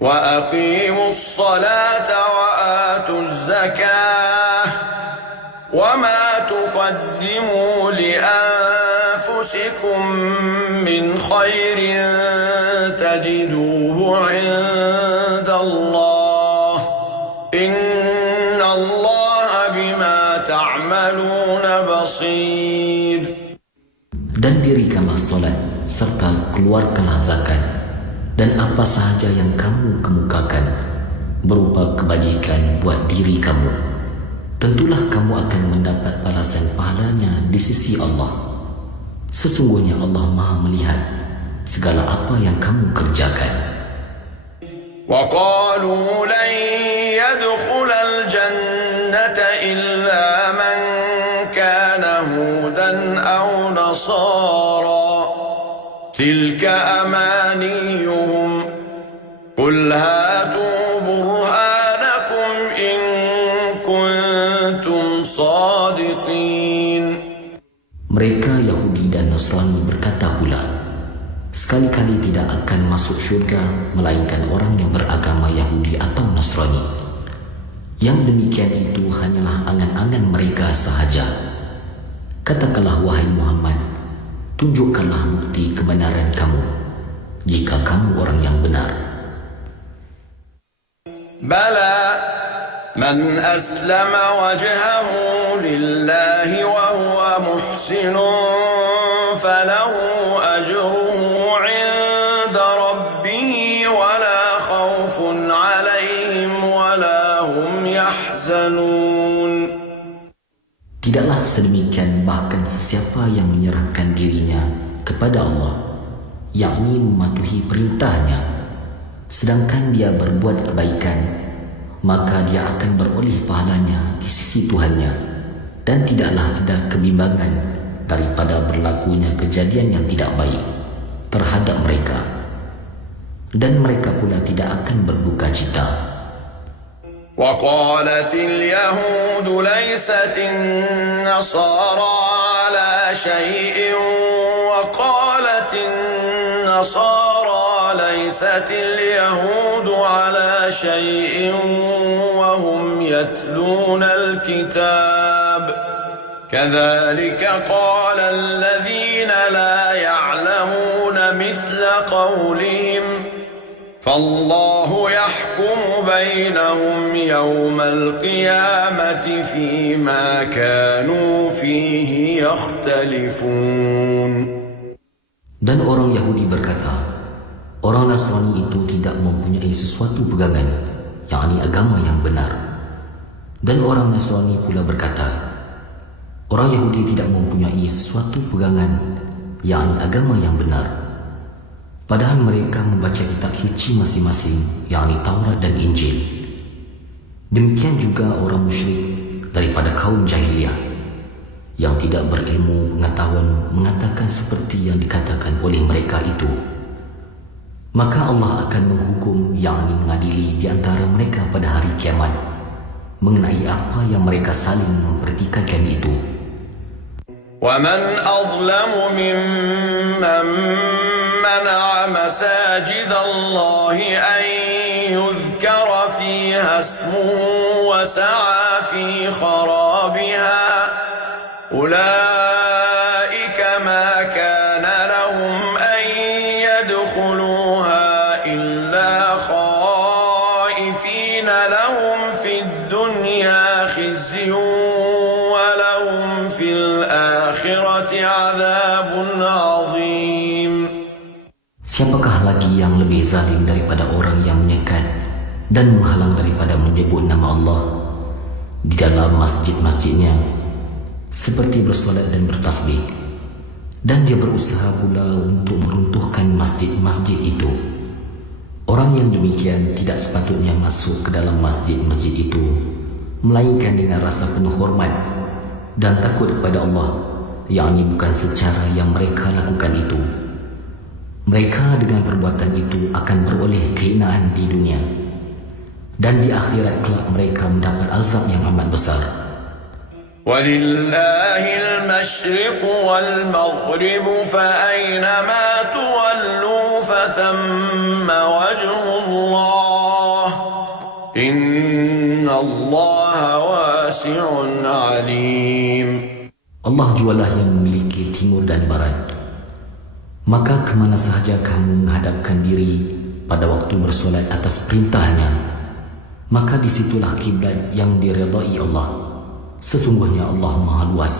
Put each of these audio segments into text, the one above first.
وأقيموا الصلاة وآتوا الزكاة وما تقدموا لأنفسكم من خير تجدوه عند الله إن الله بما تعملون بصير. Dan dirikanlah solat serta keluarkanlah zakat, dan apa sahaja yang kamu kemukakan berupa kebajikan buat diri kamu, tentulah kamu akan mendapat balasan pahalanya di sisi Allah. Sesungguhnya Allah Maha melihat segala apa yang kamu kerjakan. وَقَالُوا لَنْ يَدْخُلَ الْجَنَّةَ إِلَّا مَنْ كَانَ هُودًا أَوْ نَصَارًا تِلْكَ أَمَانِيُّهُمْ قُلْ هَاتُوا بُرْهَانَكُمْ إِنْ كُنْتُمْ صَادِقِينَ. Mereka Yahudi dan Nasrani berkata pula, sekali-kali tidak akan masuk syurga melainkan orang yang beragama Yahudi atau Nasrani. Yang demikian itu hanyalah angan-angan mereka sahaja. Katakanlah wahai Muhammad, tunjukkanlah bukti kebenaran kamu jika kamu orang yang benar. Bala man aslama wajhahu lillahi wa huwa muhsinun falahu ajruhu 'inda rabbih wa la khawfun 'alayhim wa la hum yahzanun. Tidaklah sedemikian bahkan sesiapa yang menyerahkan dirinya kepada Allah, yakni mematuhi perintahnya, sedangkan dia berbuat kebaikan, maka dia akan beroleh pahalanya di sisi Tuhannya, dan tidaklah ada kebimbangan daripada berlakunya kejadian yang tidak baik terhadap mereka, dan mereka pula tidak akan berduka cita. وقالت اليهود ليست النصارى على شيء وقالت النصارى ليست اليهود على شيء وهم يتلون الكتاب كذلك قال الذين لا يعلمون مثل قولهم فالله يحكم بينهم يوم القيامة فيما كانوا فيه يختلفون. Dan orang Yahudi berkata, orang Nasrani itu tidak mempunyai sesuatu pegangan, yakni agama yang benar. Dan orang Nasrani pula berkata, orang Yahudi tidak mempunyai sesuatu pegangan, yakni agama yang benar. Padahal mereka membaca kitab suci masing-masing, yakni Taurat dan Injil. Demikian juga orang musyrik daripada kaum jahiliyah yang tidak berilmu pengetahuan mengatakan seperti yang dikatakan oleh mereka itu. Maka Allah akan menghukum, yakni mengadili di antara mereka pada hari kiamat mengenai apa yang mereka saling mempertikaikan itu. وَمَنْ أَظْلَمُ مِمَّنْ مَنَعَ مَسَاجِدَ اللَّهِ أَنْ يُذْكَرَ فِيهَا اسْمُهُ وَسَعَى فِي خَرَابِهَا أُولَئِكَ مَا كَانَ لَهُمْ أَنْ يَدْخُلُوهَا إِلَّا خَائِفِينَ لَهُمْ فِي الدُّنْيَا خِزْيٌ وَلَهُمْ فِي الْآخِرَةِ عَذَابٌ عَظِيمٌ. Siapakah lagi yang lebih zalim daripada orang yang menyekat dan menghalang daripada menyebut nama Allah di dalam masjid-masjidnya, seperti bersolat dan bertasbih, dan dia berusaha pula untuk meruntuhkan masjid-masjid itu. Orang yang demikian tidak sepatutnya masuk ke dalam masjid-masjid itu, melainkan dengan rasa penuh hormat dan takut kepada Allah, yakni bukan secara yang mereka lakukan itu. Mereka dengan perbuatan itu akan beroleh kehinaan di dunia, dan di akhirat kelak mereka mendapat azab yang amat besar. وَلِلَّهِ الْمَشْرِقُ وَالْمَغْرِبُ فَأَيْنَمَا تُوَلُّوا فَثَمَّ وَجْهُ اللَّهِ واسع عليم. Allah jualah yang memiliki timur dan barat. Maka kemana sahaja kamu menghadapkan diri pada waktu bersolat atas perintahnya, maka disitulah kiblat yang diredai Allah. Sesungguhnya Allah Maha Luas,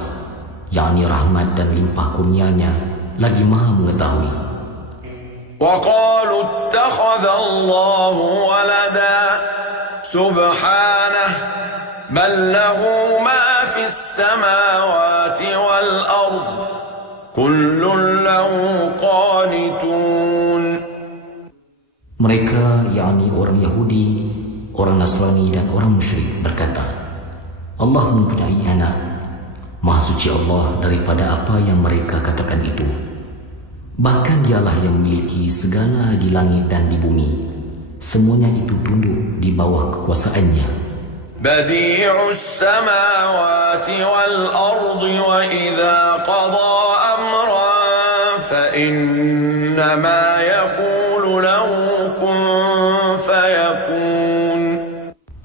yakni rahmat dan limpah kurnianya, lagi Maha mengetahui. وقالوا اتخذ الله ولدا سبحانه بل له ما في السماوات والأرض كل له قانتون. Mereka, yakni orang Yahudi, orang Nasrani dan orang musyrik berkata, Allah mempunyai anak. Maha suci Allah daripada apa yang mereka katakan itu. Bahkan dialah yang memiliki segala di langit dan di bumi. Semuanya itu tunduk di bawah kekuasaannya. بديع السماوات والأرض وإذا قضى أمرا فإنما يقول له كن فيكون.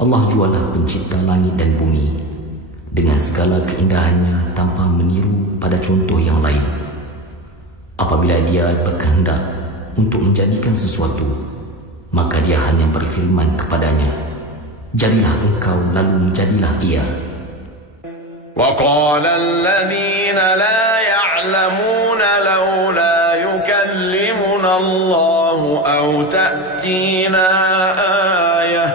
Allah jualah pencipta langit dan bumi dengan segala keindahannya tanpa meniru pada contoh yang lain. Apabila dia berkehendak untuk menjadikan sesuatu, maka dia hanya berfirman kepadanya, jadilah engkau, lalu menjadilah ia. وقال الذين لا يعلمون لولا يكلمنا الله أو تأتينا آية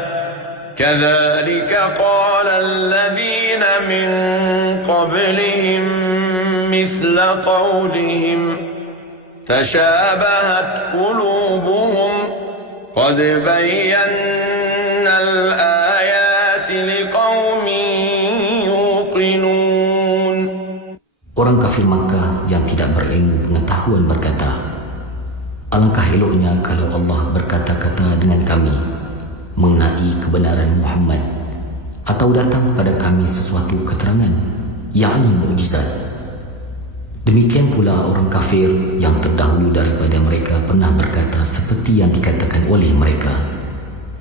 كذلك قال الذين من قبلهم مثل قولهم تشابهت قلوبهم قد بينا الآيات لقوم يوقنون. Orang kafir Makkah yang tidak berilmu pengetahuan berkata, alangkah eloknya kalau Allah berkata-kata dengan kami mengenai kebenaran Muhammad, atau datang kepada kami sesuatu keterangan, yakni mukjizat. Demikian pula orang kafir yang terdahulu daripada mereka pernah berkata seperti yang dikatakan oleh mereka.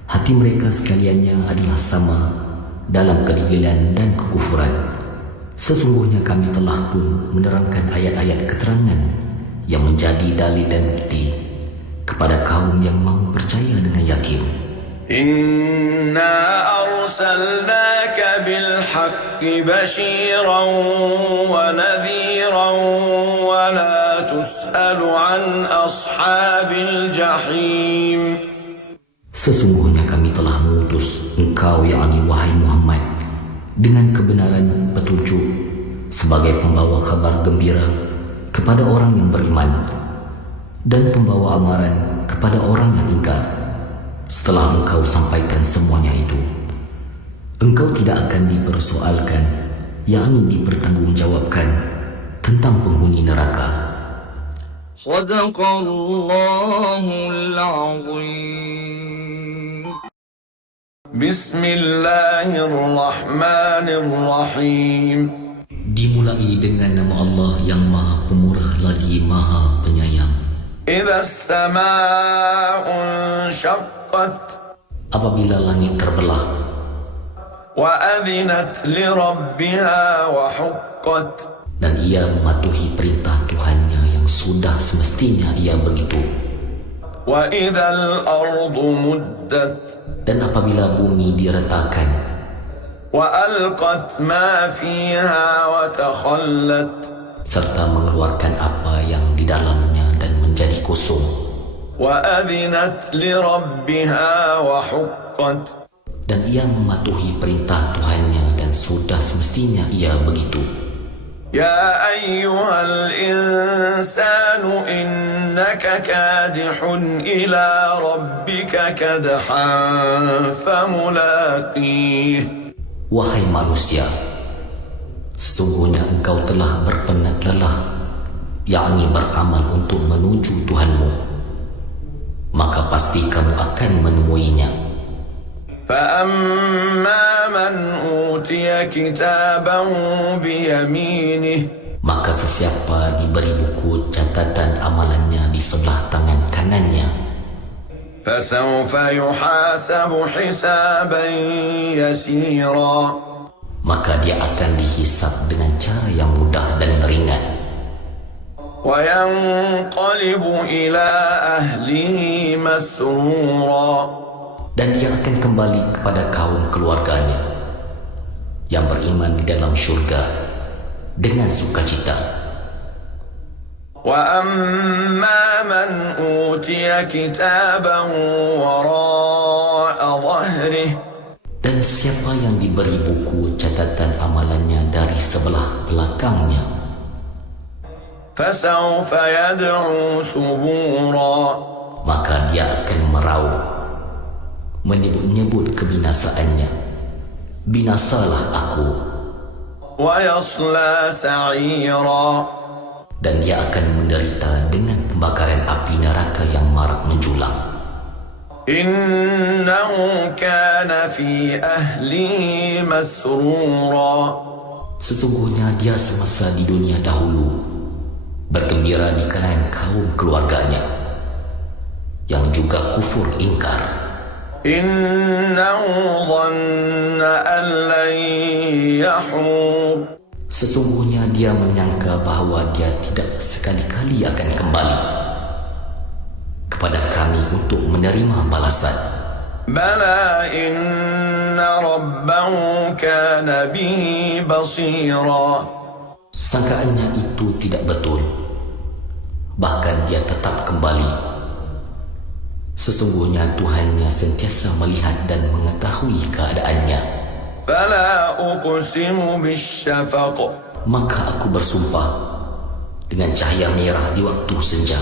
Hati mereka sekaliannya adalah sama dalam kedegilan dan kekufuran. Sesungguhnya kami telah pun menerangkan ayat-ayat keterangan yang menjadi dalil dan bukti kepada kaum yang mahu percaya dengan yakin. Inna arsalnaka bilhaqqi bashiran wa nadhiran wa la tus'alu an ashabil jahim. Sesungguhnya kami telah mengutus engkau, yakni wahai Muhammad, dengan kebenaran petunjuk sebagai pembawa kabar gembira kepada orang yang beriman dan pembawa amaran kepada orang yang ingkar. Setelah engkau sampaikan semuanya itu, engkau tidak akan dipersoalkan, yakni dipertanggungjawabkan tentang penghuni neraka. Sadaqallahul Azim. Bismillahirrahmanirrahim. Dimulai dengan nama Allah yang Maha Pemurah lagi Maha Penyayang. Idza as-samaa'u inshaqqat, apabila langit terbelah, wa adzinat li rabbiha wa huqqat, dan ia mematuhi perintah Tuhannya yang sudah semestinya ia begitu. Wa idzal ardu muddat, dan apabila bumi diretakan, wa alqat ma fiha wa takhallat, serta mengeluarkan apa yang di dalamnya dan menjadi kosong. Wa adzinat li rabbiha wa huqqat, dan ia mematuhi perintah Tuhannya dan sudah semestinya ia begitu. Ya ayyuhal insanu innaka kadihun ila rabbika kadhan famulaqih. Wahai manusia, sesungguhnya engkau telah berpenat lelah, yakni beramal untuk menuju Tuhanmu, maka pasti kamu akan menemuinya. فَأَمَّا مَنْ أُوتِيَ كِتَابَهُ بِيَمِينِهِ, maka sesiapa diberi buku catatan amalannya di sebelah tangan kanannya, فَسَوْفَ يُحَاسَبُ حِسَابًا يَسِيرًا, maka dia akan dihisap dengan cara yang mudah dan ringan. وينقلب إلى أهله مسرورا. Dan dia akan kembali kepada kaum keluarganya yang beriman di dalam syurga dengan sukacita. وأما من أوتي كتابه وراء ظهره. Dan siapa yang diberi buku catatan amalannya dari sebelah belakangnya, فسوف يدعو ثبورا. maka dia akan meraung, menyebut-nyebut kebinasaannya. Binasalah aku. ويصلى سعيرا. Dan dia akan menderita dengan pembakaran api neraka yang marak menjulang. إنه كان في أهله مسرورا. Sesungguhnya dia semasa di dunia dahulu bergembira di kalangan kaum keluarganya yang juga kufur ingkar. إنه ظن أن لن يحور. Sesungguhnya dia menyangka bahwa dia tidak sekali-kali akan kembali kepada kami untuk menerima balasan. بلى إن ربه كان به بصيرا. Sangkaannya itu tidak betul. Bahkan dia tetap kembali. Sesungguhnya Tuhannya sentiasa melihat dan mengetahui keadaannya. فلا أقسم بالشفق. Maka aku bersumpah dengan cahaya merah di waktu senja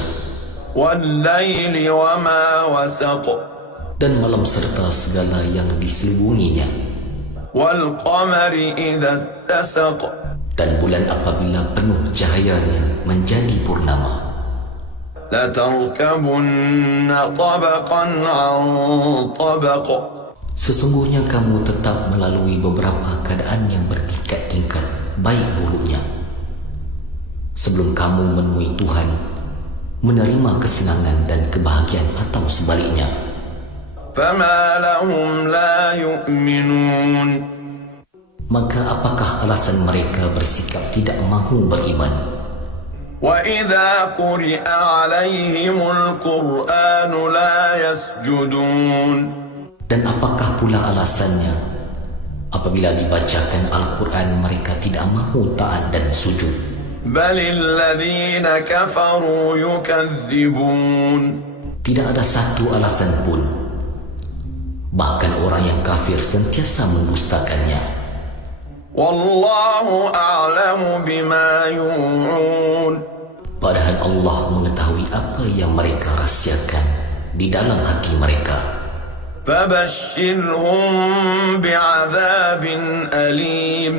والليل وما وسق. dan malam serta segala yang diselubunginya, والقمر إذا اتسق. dan bulan apabila penuh cahayanya menjadi purnama. لتركبن طبقا عن طبق. Sesungguhnya kamu tetap melalui beberapa keadaan yang bertingkat-tingkat baik buruknya sebelum kamu menemui Tuhan, menerima kesenangan dan kebahagiaan atau sebaliknya. فما لهم لا يؤمنون. Maka apakah alasan mereka bersikap tidak mahu beriman? وإذا قرئ عليهم القرآن لا يسجدون. Dan apakah pula alasannya apabila dibacakan Al-Quran mereka tidak mahu taat dan sujud? بل الذين كفروا يكذبون. Tidak ada satu alasan pun. Bahkan orang yang kafir sentiasa mendustakannya. والله أعلم بما يوعون. Padahal Allah mengetahui apa yang mereka rahsiakan di dalam hati mereka. فبشرهم بعذاب أليم.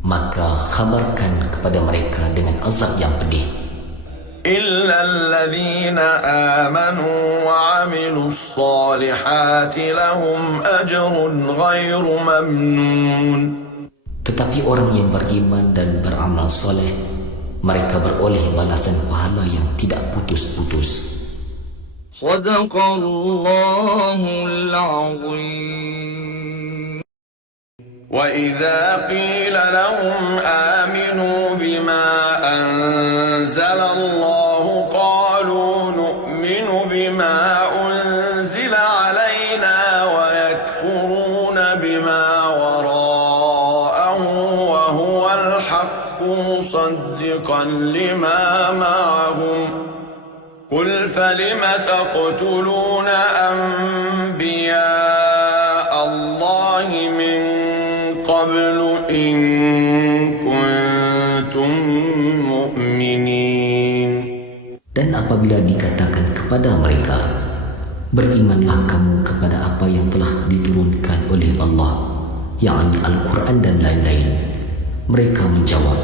Maka khabarkan kepada mereka dengan azab yang pedih. إلا الذين آمنوا وعملوا الصالحات لهم أجر غير ممنون. Tetapi orang yang beriman dan beramal soleh, mereka beroleh balasan pahala yang tidak putus-putus. صدق الله العظيم. وإذا قيل لهم آمنوا بما أنزل الله قالوا نؤمن بما أنزل علينا ويكفرون بما وراءه وهو الحق مصدقا لما معهم. قل فلم تقتلون أنبياء الله من قبل إن كنتم مؤمنين. Dan apabila dikatakan kepada mereka, berimanlah kamu kepada apa yang telah diturunkan oleh Allah, yakni Al-Quran dan lain-lain, mereka menjawab,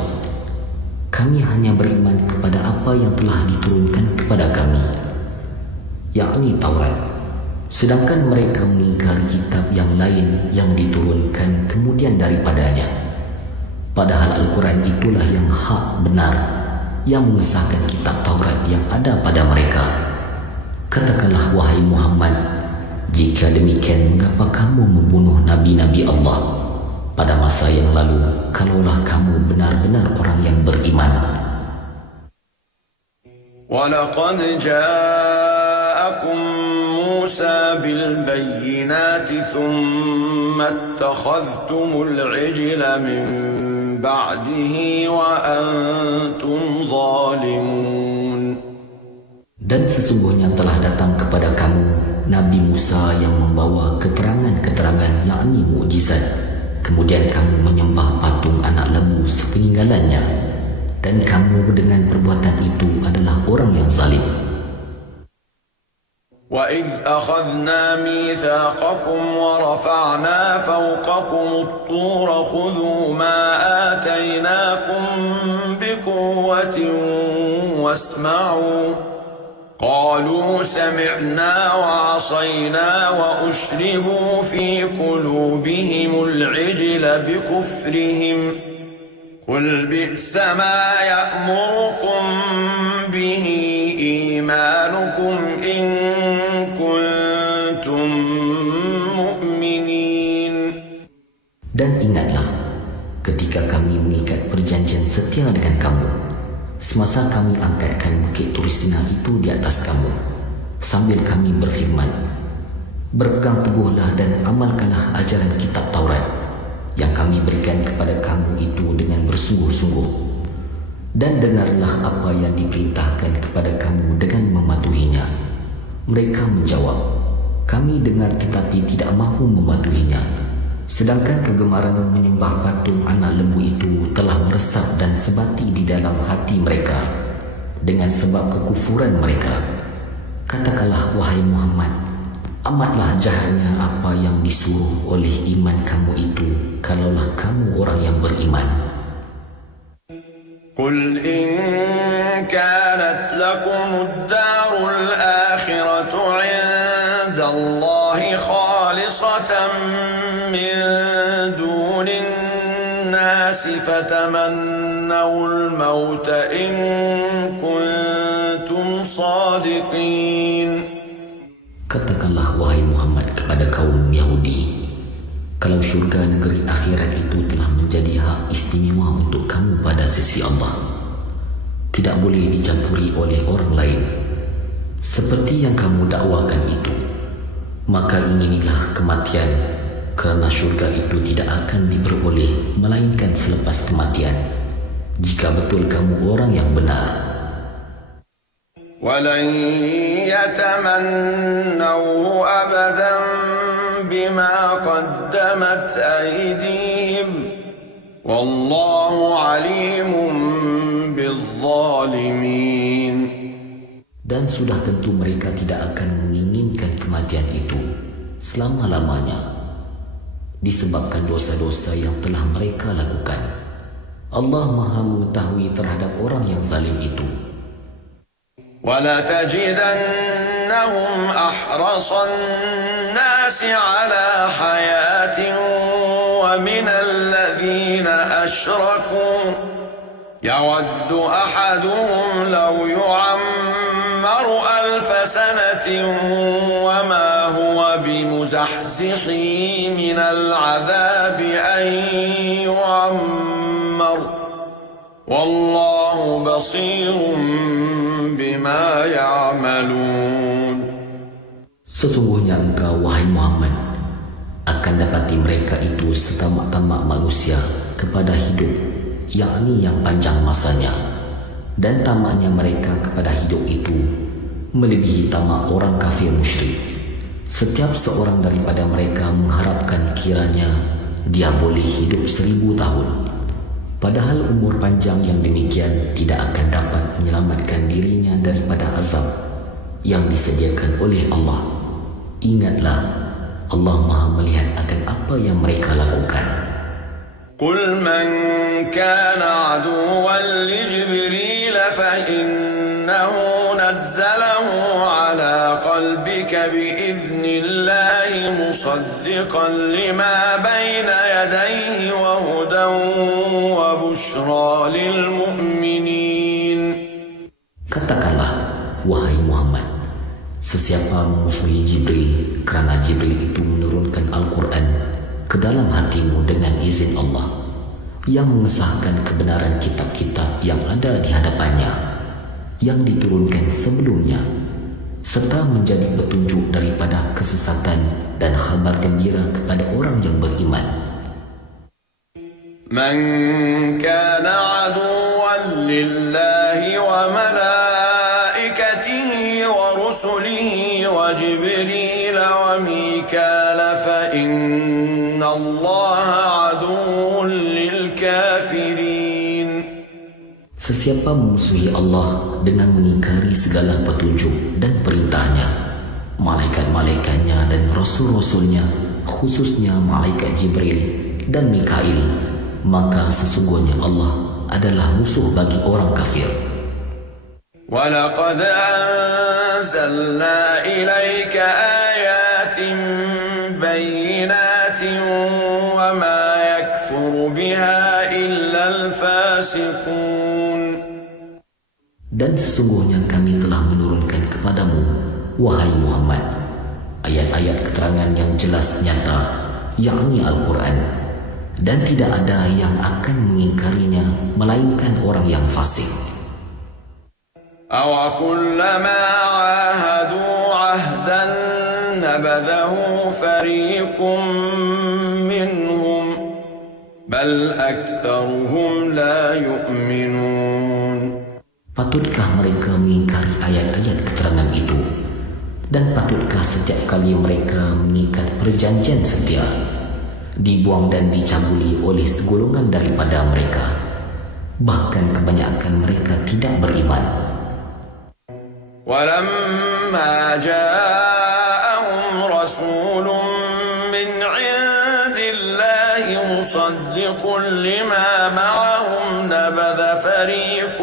kami hanya beriman kepada apa yang telah diturunkan kepada kami, yakni Taurat. Sedangkan mereka mengingkari kitab yang lain yang diturunkan kemudian daripadanya. Padahal Al-Quran itulah yang hak benar, yang mengesahkan kitab Taurat yang ada pada mereka. Katakanlah wahai Muhammad, jika demikian mengapa kamu membunuh nabi-nabi Allah? pada masa yang lalu, kalaulah kamu benar-benar orang yang beriman. وَلَقَدْ جَاءَكُمْ مُوسَى بِالْبَيِّنَاتِ ثُمَّ اتَّخَذْتُمُ الْعِجْلَ مِنْ بَعْدِهِ وَأَنْتُمْ ظَالِمُونَ. Dan sesungguhnya telah datang kepada kamu Nabi Musa yang membawa keterangan-keterangan, yakni mukjizat. Kemudian kamu menyembah patung anak lembu sepeninggalannya, dan kamu dengan perbuatan itu adalah orang yang zalim. وَإِذْ أَخَذْنَا مِيثَاقَكُمْ وَرَفَعْنَا فَوْقَكُمُ الطُّورَ خُذُوا مَا آتَيْنَاكُمْ بِقُوَّةٍ وَاسْمَعُوا قَالُوا سَمِعْنَا وَعَصَيْنَا وَأُشْرِبُوا فِي قُلُوبِهِمُ الْعِجْلَ بِكُفْرِهِمْ قُلْ بِئْسَ مَا يَأْمُرُكُمْ بِهِ إِيمَانُكُمْ إِن كُنتُم مُّؤْمِنِينَ. Dan ingatlah ketika kami mengikat perjanjian setia dengan kamu, semasa kami angkatkan bukit Turisina itu di atas kamu, sambil kami berfirman, berpegang teguhlah dan amalkanlah ajaran kitab Taurat yang kami berikan kepada kamu itu dengan bersungguh-sungguh, dan dengarlah apa yang diperintahkan kepada kamu dengan mematuhinya. Mereka menjawab, kami dengar tetapi tidak mahu mematuhinya. Sedangkan kegemaran menyembah patung anak lembu itu telah meresap dan sebati di dalam hati mereka dengan sebab kekufuran mereka. Katakanlah wahai Muhammad, amatlah jahatnya apa yang disuruh oleh iman kamu itu, kalaulah kamu orang yang beriman. قُلْ إِن كَانَتْ لَكُمُ الدَّارُ الْآخِرَةُ عِندَ اللَّهِ خَالِصَةً مِّن دُونِ النَّاسِ فَتَمَنَّوُا الْمَوْتَ إِن كُنتُمْ صَادِقِينَ. Katakanlah wahai Muhammad kepada kaum Yahudi, kalau syurga negeri akhirat itu telah menjadi hak istimewa untuk kamu pada sisi Allah, tidak boleh dicampuri oleh orang lain seperti yang kamu dakwakan itu, maka inginilah kematian, kerana syurga itu tidak akan diperoleh melainkan selepas kematian, jika betul kamu orang yang benar. وَلَنْ يَتَمَنَّوْهُ أَبَدًا بِمَا قَدَّمَتْ أَيْدِيهِمْ وَاللَّهُ عَلِيمٌ بِالظَّالِمِينَ. Dan sudah tentu mereka tidak akan menginginkan kematian itu selama-lamanya disebabkan dosa-dosa yang telah mereka lakukan. Allah Maha mengetahui terhadap orang yang zalim itu. وَلَتَجِدَنَّهُمْ أَحْرَصَ النَّاسِ عَلَى حَيَاةٍ وَمِنَ الَّذِينَ أَشْرَكُوا يَوَدُّ أَحَدُهُمْ لَوْ يُعَمَّرُ أَلْفَ سَنَةٍ وَمَا هُوَ بِمُزَحْزِحِهِ مِنَ الْعَذَابِ أَن يُعَمَّرَ وَاللَّهُ بَصِيرٌ بِمَا يَعْمَلُونَ. Sesungguhnya engkau wahai Muhammad akan dapati mereka itu setamak-tamak manusia kepada hidup, yakni yang panjang masanya, dan tamaknya mereka kepada hidup itu melebihi tamak orang kafir musyrik. Setiap seorang daripada mereka mengharapkan kiranya dia boleh hidup 1000 tahun, padahal umur panjang yang demikian tidak akan dapat menyelamatkan dirinya daripada azab yang disediakan oleh Allah. Ingatlah, Allah Maha melihat akan apa yang mereka lakukan. قُلْ مَنْ كَانَ عَدُوًّا لِجِبْرِيلَ فَإِنَّهُ نَزَّلَهُ عَلَى قَلْبِكَ بِإِذْنِ اللَّهِ مُصَدِّقًا لِمَا بَيْنَ يَدَيْهِ وَهُدًى وَبُشْرَى لِلْمُؤْمِنِينَ. Katakanlah, wahai Muhammad, sesiapa memusuhi Jibril kerana Jibril itu menurunkan Al-Quran, ke dalam hatimu dengan izin Allah yang mengesahkan kebenaran kitab-kitab yang ada di hadapannya yang diturunkan sebelumnya, serta menjadi petunjuk daripada kesesatan dan khabar gembira kepada orang yang beriman. Man kana aduwwan lillahi wa malaikatihi wa rusulihi wa Jibril wa Mikal fa inna Allaha aduwwun lil kafirin. Sesiapa memusuhi Allah dengan mengingkari segala petunjuk dan perintahnya, malaikat-malaikatnya dan rasul-rasulnya, khususnya malaikat Jibril dan Mikail, maka sesungguhnya Allah adalah musuh bagi orang kafir. وَلَقَدْ أَنزَلْنَا إِلَيْكَ آيَاتٍ بَيِّنَاتٍ وَمَا يَكْفُرُ بِهَا إِلَّا الْفَاسِقُونَ. Dan sesungguhnya kami telah menurunkan kepadamu, wahai Muhammad, ayat-ayat keterangan yang jelas nyata, yakni Al-Quran, dan tidak ada yang akan mengingkarinya melainkan orang yang fasik. أَوَكُلَّمَا عَاهَدُوا عَهْدًا نَبَذَهُ فَرِيقٌ مِّنْهُمْ بَلْ أَكْثَرُهُمْ لَا يُؤْمِنُونَ. Patutkah mereka mengingkari ayat-ayat keterangan itu? Dan patutkah setiap kali mereka mengikat perjanjian setia, dibuang dan dicabuli oleh segolongan daripada mereka? Bahkan kebanyakan mereka tidak beriman. وَلَمَّا جَاءَهُمْ رَسُولٌ مِّنْ عِندِ اللَّهِ مُصَدِّقٌ لِّمَا مَعَهُمْ نَبَذَ فَرِيقٌ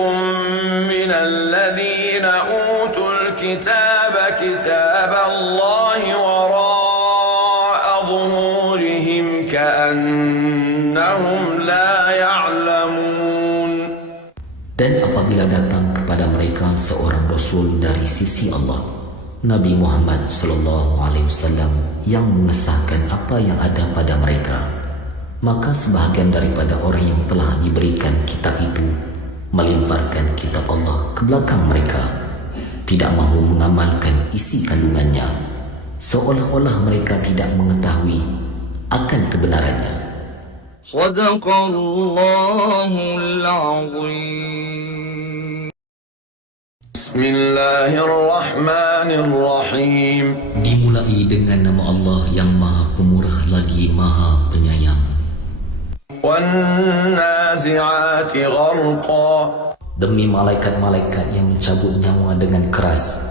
مِّنَ الَّذِينَ أُوتُوا الْكِتَابَ كِتَابَ اللَّهِ وَرَاءَ ظُهُورِهِمْ كَأَنَّهُمْ لَا يَعْلَمُونَ. Dan apabila datang kepada mereka seorang rasul dari sisi Allah, Nabi Muhammad SAW, yang mengesahkan apa yang ada pada mereka, maka sebahagian daripada orang yang telah diberikan kitab itu melemparkan kitab Allah ke belakang mereka, tidak mahu mengamalkan isi kandungannya, seolah-olah mereka tidak mengetahui akan kebenarannya. Sadaqallahul Azim. Bismillahirrahmanirrahim. Dimulai dengan nama Allah yang Maha Pemurah lagi Maha Penyayang. وَالنَّازِعَاتِ غَرْقًا. Demi malaikat-malaikat yang mencabut nyawa dengan keras,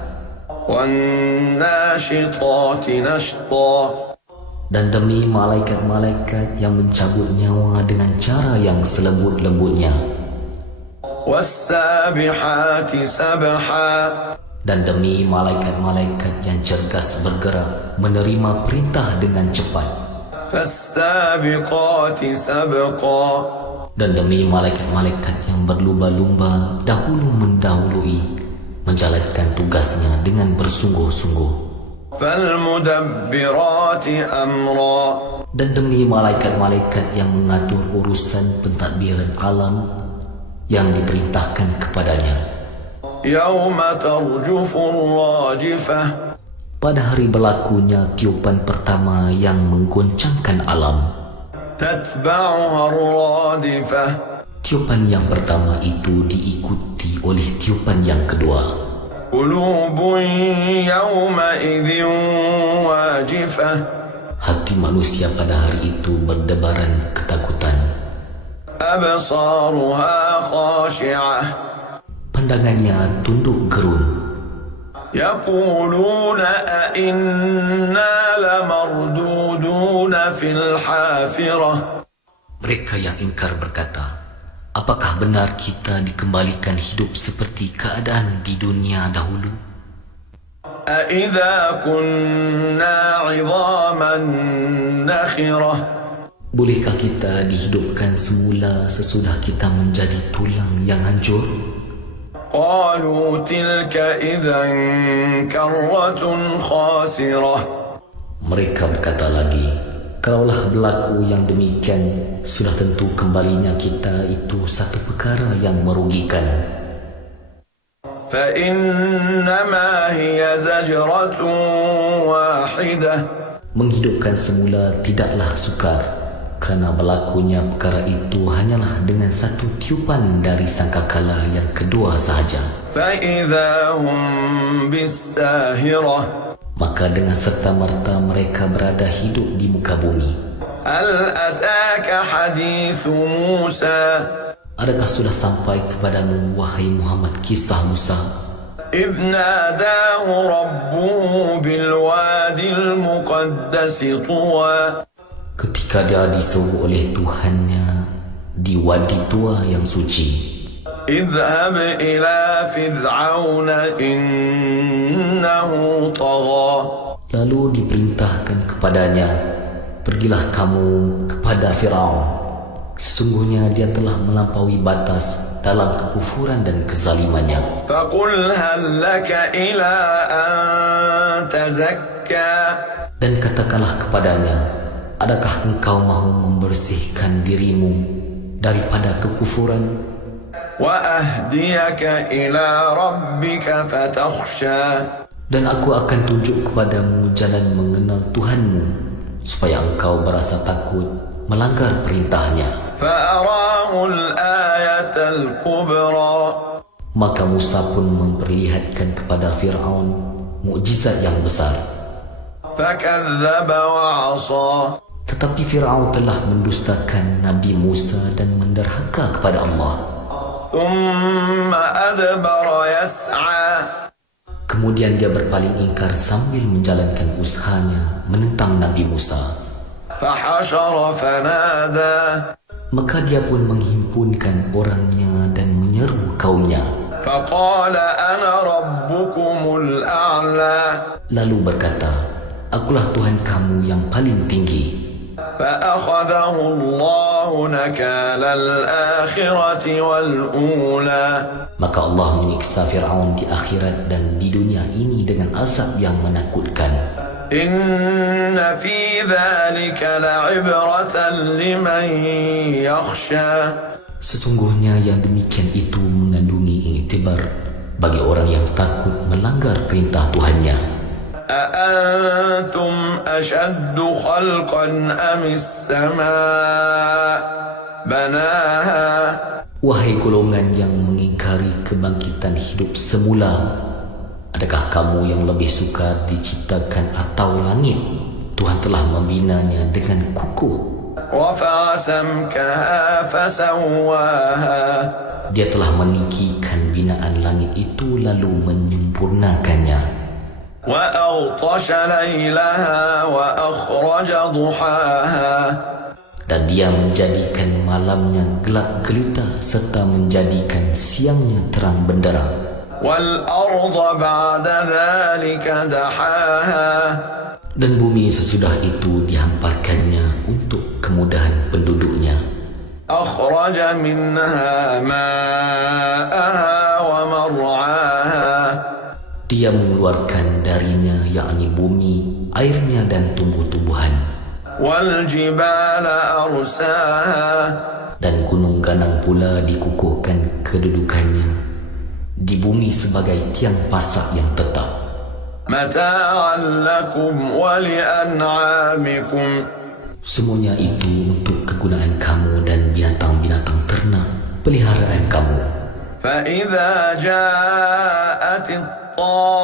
وَالنَّاشِطَاتِ نَشْطًا. dan demi malaikat-malaikat yang mencabut nyawa dengan cara yang selembut-lembutnya, وَالسَّابِحَاتِ سَبْحًا. dan demi malaikat-malaikat yang cergas bergerak menerima perintah dengan cepat, فَالسَّابِقَاتِ سَبْقًا. dan demi malaikat-malaikat yang berlumba-lumba dahulu mendahului menjalankan tugasnya dengan bersungguh-sungguh, فَالْمُدَبِّرَاتِ أَمْرًا. dan demi malaikat-malaikat yang mengatur urusan pentadbiran alam yang diperintahkan kepadanya. يَوْمَ تَرْجُفُ الرَّاجِفَةُ. Pada hari berlakunya tiupan pertama yang menggoncangkan alam, تَتْبَعُهَا الرَّادِفَةُ. tiupan yang pertama itu diikuti oleh tiupan yang kedua. قُلُوبٌ يَوْمَئِذٍ وَاجِفَةٌ. Hati manusia pada hari itu berdebaran ketakutan. أَبْصَارُهَا خَاشِعَةٌ. Pandangannya tunduk gerun. يَقُولُونَ أَإِنَّا لَمَرْدُودُونَ فِي الْحَافِرَةِ. Mereka yang ingkar berkata, apakah benar kita dikembalikan hidup seperti keadaan di dunia dahulu? أَإِذَا كُنَّا عِظَامًا نَخِرَةً. Bolehkah kita dihidupkan semula sesudah kita menjadi tulang yang hancur? قَالُوا تِلْكَ إِذًا كَرَّةٌ خَاسِرَةٌ. Mereka berkata lagi, Kalaulah berlaku yang demikian, sudah tentu kembalinya kita itu satu perkara yang merugikan. فإنما هي زجرة واحدة. Menghidupkan semula tidaklah sukar, kerana berlakunya perkara itu hanyalah dengan satu tiupan dari sangkakala yang kedua sahaja. فإذا هم بالساهرة. Maka dengan serta-merta mereka berada hidup di muka bumi. هل أتاك حديث موسى. Adakah sudah sampai kepadamu, wahai Muhammad, kisah Musa? إذ ناداه ربه بالواد المقدس طوى. Ketika dia diseru oleh Tuhannya di wadi tua yang suci. اذهب إلى فرعون إنه طغى. Lalu diperintahkan kepadanya, pergilah kamu kepada Firaun. Sesungguhnya dia telah melampaui batas dalam kekufuran dan kezalimannya. فقل هل لك إلى أن تزكى. Dan katakanlah kepadanya, adakah engkau mahu membersihkan dirimu daripada kekufuran? وأهديك إلى ربك فتخشى. Dan aku akan tunjuk kepadamu jalan mengenal Tuhanmu, supaya engkau berasa takut melanggar perintahnya. فأراه الآية الكبرى. Maka Musa pun memperlihatkan kepada Fir'aun mukjizat yang besar. فكذب وعصى. Tetapi Fir'aun telah mendustakan Nabi Musa dan menderhaka kepada Allah. ثم أدبر يسعى. Kemudian dia berpaling ingkar sambil menjalankan usahanya menentang Nabi Musa. فحشر فنادى. Maka dia pun menghimpunkan orangnya dan menyeru kaumnya. فقال أنا ربكم الأعلى. Lalu berkata, akulah Tuhan kamu yang paling tinggi. فأخذه الله نكال الآخرة والأولى. Maka Allah menyiksa Fir'aun di akhirat dan di dunia ini dengan azab yang menakutkan. إن في ذلك لعبرة لمن يخشى. Sesungguhnya yang demikian itu mengandungi iktibar bagi orang yang takut melanggar perintah Tuhannya. أأنتم أشد خلقا أم السماء بناها. Wahai golongan yang mengingkari kebangkitan hidup semula, adakah kamu yang lebih sukar diciptakan atau langit? Tuhan telah membinanya dengan kukuh. رفع سمكها فسواها. Dia telah meninggikan binaan langit itu lalu menyempurnakannya. وأغطش ليلها وأخرج ضحاها. Dan dia menjadikan malamnya gelap gelita serta menjadikan siangnya terang benderang. والأرض بعد ذلك دحاها. Dan bumi sesudah itu dihamparkannya untuk kemudahan penduduknya. أخرج منها ماءها ومرعاها. Dia mengeluarkan darinya, yakni bumi, airnya dan tumbuh-tumbuhan. وَالْجِبَالَ أَرْسَاهَا. Dan gunung ganang pula dikukuhkan kedudukannya di bumi sebagai tiang pasak yang tetap. مَتَاعًا لَكُمْ وَلِأَنْعَامِكُمْ. Semuanya itu untuk kegunaan kamu dan binatang-binatang ternak peliharaan kamu. فَإِذَا جَاءَتِ الطَّامَّةُ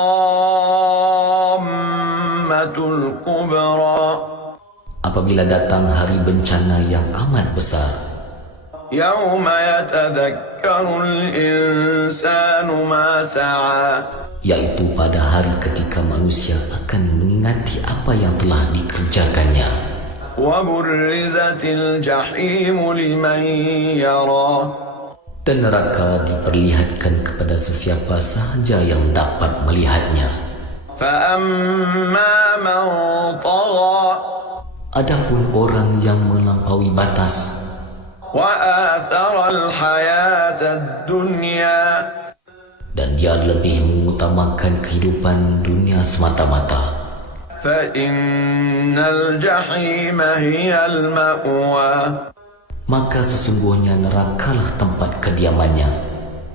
الْكُبْرَى. Apabila datang hari bencana yang amat besar, يَوْمَ يَتَذَكَّرُ الْإِنسَانُ مَا سَعَى. yaitu pada hari ketika manusia akan mengingati apa yang telah dikerjakannya. وَبُرِّزَتِ الْجَحِيمُ لِمَنْ يَرَى. Dan neraka diperlihatkan kepada sesiapa sahaja yang dapat melihatnya. فَأَمَّا مَنْ طَغَى. Adapun orang yang melampaui batas وَآثَرَ الْحَيَاةَ الدُّنْيَا. dan dia lebih mengutamakan kehidupan dunia semata-mata, فإن الجحيم هي المأوى Maka sesungguhnya nerakalah tempat kediamannya.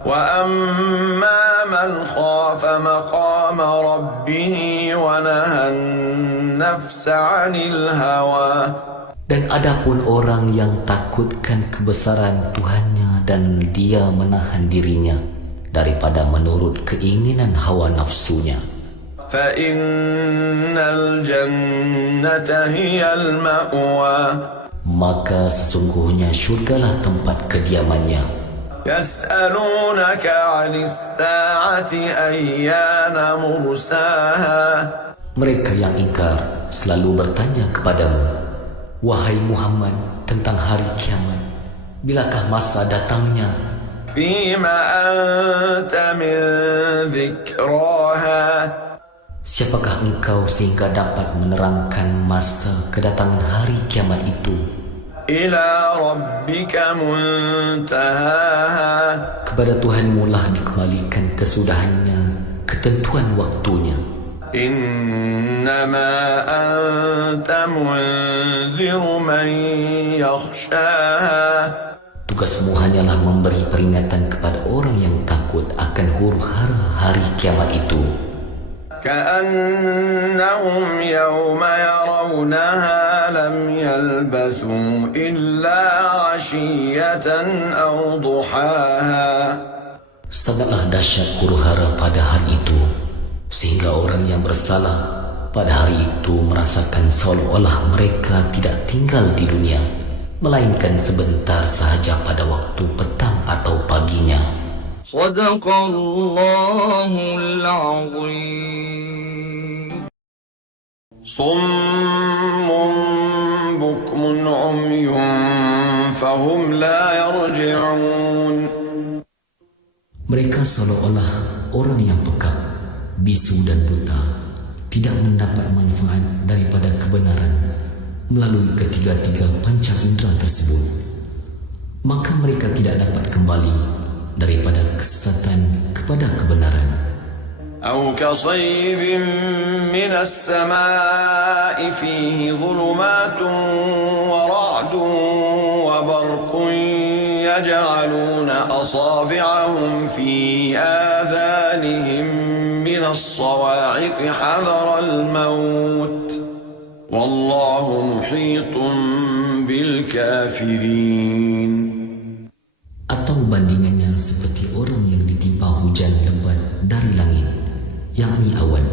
وأما من خاف مقام ربه ونهى النفس عن الهوى Dan adapun orang yang takutkan kebesaran Tuhannya dan dia menahan dirinya daripada menurut keinginan hawa nafsunya, فإن الجنة هي المأوى maka sesungguhnya syurgalah tempat kediamannya. يسألونك عن الساعة أيان مرساها Mereka yang ingkar selalu bertanya kepadamu, wahai Muhammad, tentang hari kiamat, bilakah masa datangnya? فيما أنت من ذكراها Siapakah engkau sehingga dapat menerangkan masa kedatangan hari kiamat itu? إلى ربك منتهاها Kepada Tuhanmu lah dikembalikan kesudahannya, ketentuan waktunya. إنما أنت منذر من يخشاها Tugasmu hanyalah memberi peringatan kepada orang yang takut akan huru-hara hari kiamat itu. كأنهم يوم يرونها لم يلبثوا إلا عشية أو ضحاها Sangatlah dahsyat huru-hara pada hari itu, sehingga orang yang bersalah pada hari itu merasakan seolah-olah mereka tidak tinggal di dunia, melainkan sebentar sahaja pada waktu petang atau paginya. Sadaqallahul Azim. Summun bukmun umyun fahum la yarji'un. Mereka seolah-olah orang yang peka, bisu dan buta, tidak mendapat manfaat daripada kebenaran melalui ketiga-tiga panca indera tersebut. Maka mereka tidak dapat kembali daripada kesesatan kepada kebenaran. أو كصيب من السماء فيه ظلمات ورعد وبرق يجعلون أصابعهم في آذانهم من الصواعق حذر الموت والله محيط بالكافرين. Atau bandingannya seperti orang yang ditimpa hujan lebat dari langit, yakni awan,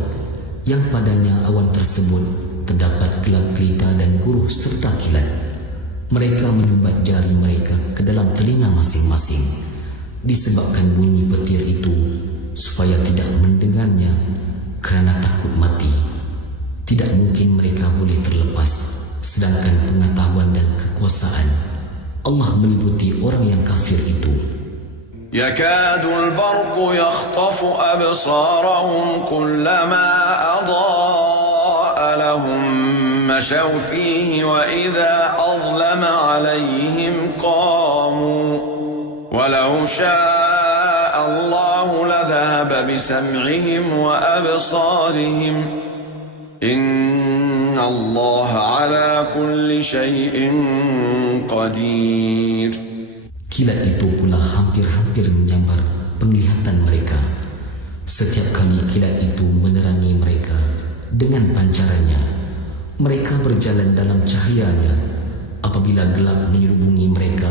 yang padanya awan tersebut terdapat gelap gelita dan guruh serta kilat. Mereka menyumbat jari mereka ke dalam telinga masing-masing disebabkan bunyi petir itu, supaya tidak mendengarnya kerana takut mati. Tidak mungkin mereka boleh terlepas, sedangkan pengetahuan dan kekuasaan Allah meliputi orang yang kafir itu. يكاد البرق يخطف أبصارهم كلما أضاء لهم مشوا فيه وإذا أظلم عليهم قاموا ولو شاء الله لذهب بسمعهم وأبصارهم إن الله على كل شيء قدير. Kilat itu pula hampir-hampir menyambar penglihatan mereka. Setiap kali kilat itu menerangi mereka dengan pancarannya, mereka berjalan dalam cahayanya. Apabila gelap menyerubungi mereka,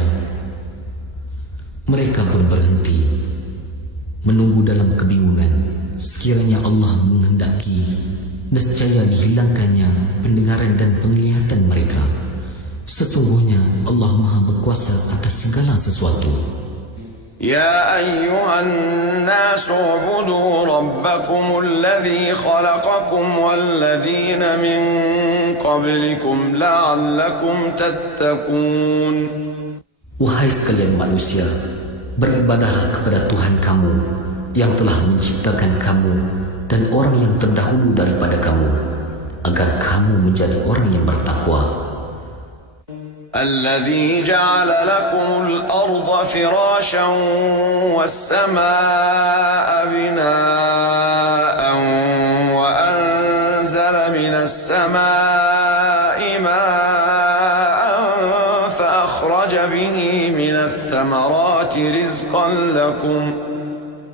mereka pun berhenti, menunggu dalam kebingungan. Sekiranya Allah menghendaki, nescaya dihilangkannya pendengaran dan penglihatan mereka. Sesungguhnya Allah Maha berkuasa atas segala sesuatu. يا أيها الناس اعبدوا ربكم الذي خلقكم والذين من قبلكم لعلكم تتقون. Wahai sekalian manusia, beribadahlah kepada Tuhan kamu yang telah menciptakan kamu dan orang yang terdahulu daripada kamu, agar kamu menjadi orang yang bertakwa. الذي جعل لكم الأرض فراشا والسماء بناء وأنزل من السماء ماء فأخرج به من الثمرات رزقا لكم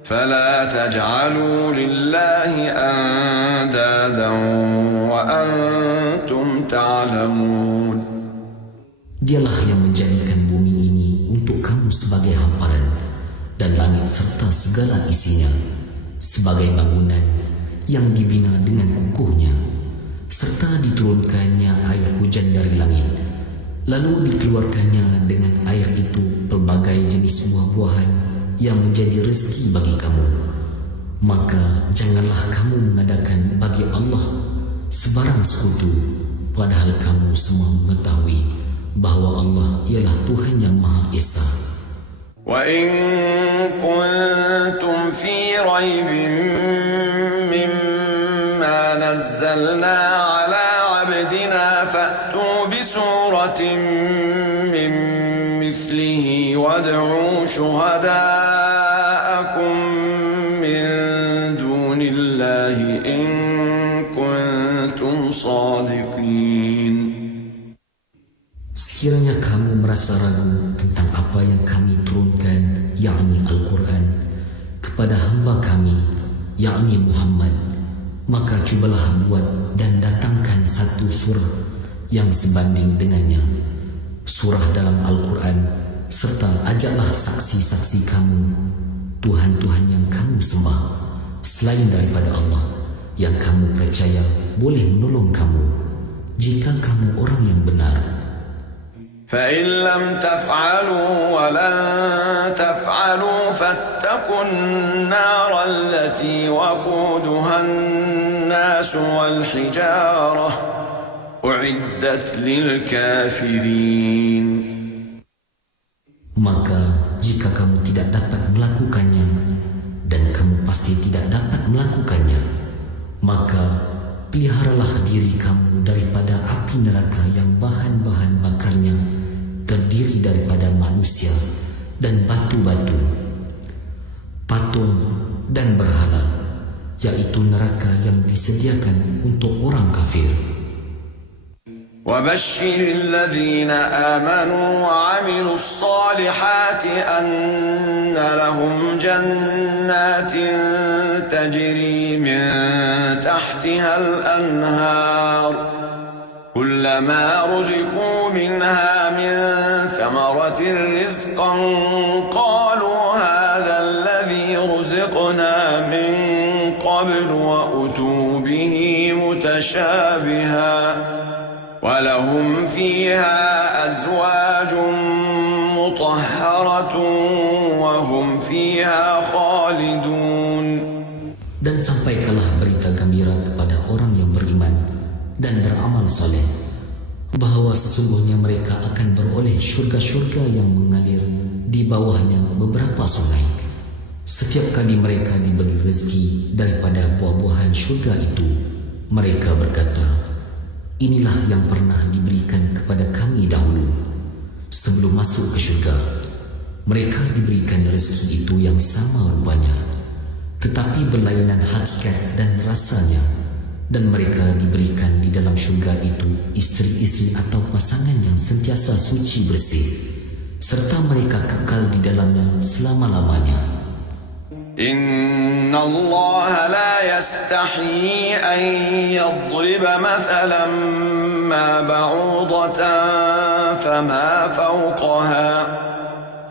فلا تجعلوا لله أندادا وأنتم تعلمون. Dialah yang menjadikan bumi ini untuk kamu sebagai hamparan dan langit serta segala isinya sebagai bangunan yang dibina dengan kukuhnya, serta diturunkannya air hujan dari langit, lalu dikeluarkannya dengan air itu pelbagai jenis buah-buahan yang menjadi rezeki bagi kamu. Maka janganlah kamu mengadakan bagi Allah sebarang sekutu, padahal kamu semua mengetahui bahwa Allah ialah Tuhan yang Maha Esa. وَإِن كُنتُمْ فِي رَيْبٍ مِّمَّا نَزَّلْنَا عَلَىٰ عَبْدِنَا فَأْتُوا بِسُورَةٍ مِّن مِّثْلِهِ وَادْعُوا شُهَدَاءَكُم مِّن دُونِ اللَّهِ إِن كُنتُمْ صَادِقِينَ. Sekiranya kamu merasa ragu tentang apa yang kami turunkan, yakni Al-Quran, kepada hamba kami, yakni Muhammad, maka cubalah buat dan datangkan satu surah yang sebanding dengannya, surah dalam Al-Quran, serta ajaklah saksi-saksi kamu, Tuhan-Tuhan yang kamu sembah, selain daripada Allah, yang kamu percaya boleh menolong kamu, jika kamu orang yang benar. فَإِن لَّمْ تَفْعَلُوا وَلَن تَفْعَلُوا فَاتَّقُوا النَّارَ الَّتِي وَقُودُهَا النَّاسُ وَالْحِجَارَةُ أُعِدَّتْ لِلْكَافِرِينَ. Maka jika kamu tidak dapat melakukannya, dan kamu pasti tidak dapat melakukannya, maka peliharalah diri kamu daripada api neraka yang bahan-bahan bakarnya terdiri daripada manusia dan batu-batu, patung dan berhala, yaitu neraka yang disediakan untuk orang kafir. وَبَشِّرِ الَّذِينَ آمَنُوا وَعَمِلُوا الصَّالِحَاتِ أَنَّ لَهُمْ جَنَّاتٍ تَجْرِي مِن تَحْتِهَا الْأَنْهَارُ كُلَّمَا رُزِقُوا مِنْهَا مِن ثَمَرَةٍ رِّزْقًا قَالُوا هَٰذَا الَّذِي رُزِقْنَا مِن قَبْلُ وَأُتُوا بِهِ مُتَشَابِهًا وَلَهُمْ فِيهَا أَزْوَاجٌ مُطَهَّرَةٌ وَهُمْ فِيهَا خَالِدُونَ. Dan sampaikanlah berita gembira kepada orang yang beriman dan beramal saleh, bahawa sesungguhnya mereka akan beroleh syurga-syurga yang mengalir di bawahnya beberapa sungai. Setiap kali mereka diberi rezeki daripada buah-buahan syurga itu, mereka berkata, inilah yang pernah diberikan kepada kami dahulu. Sebelum masuk ke syurga, mereka diberikan rezeki itu yang sama rupanya, tetapi berlainan hakikat dan rasanya. Dan mereka diberikan di dalam syurga itu isteri-isteri atau pasangan yang sentiasa suci bersih, serta mereka kekal di dalamnya selama-lamanya. إِنَّ اللَّهَ لَا يَسْتَحْيِي أَن يَضْرِبَ مَثَلًا مَّا بَعُوضَةً فَمَا فَوْقَهَا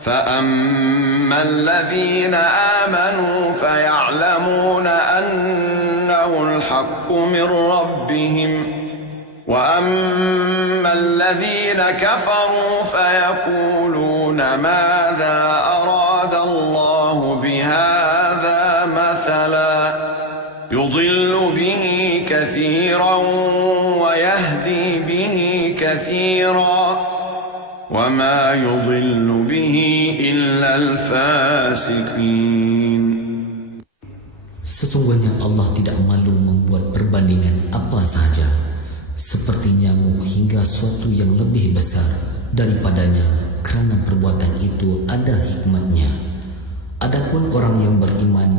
فَأَمَّا الَّذِينَ آمَنُوا فَيَعْلَمُونَ أَنَّهُ الْحَقُّ مِن رَّبِّهِمْ وَأَمَّا الَّذِينَ كَفَرُوا فَيَقُولُونَ مَاذَا أَرَادَ اللَّهُ بِهَٰذَا مَثَلًا يُضِلُّ بِهِ كَثِيرًا وَيَهْدِي بِهِ كَثِيرًا وَمَا يُضِلُّ بِهِ إِلَّا الْفَاسِقِينَ. Sesungguhnya Allah tidak malu membuat perbandingan apa sahaja, seperti nyamuk hingga suatu yang lebih besar daripadanya, kerana perbuatan itu ada hikmatnya. Adapun orang yang beriman,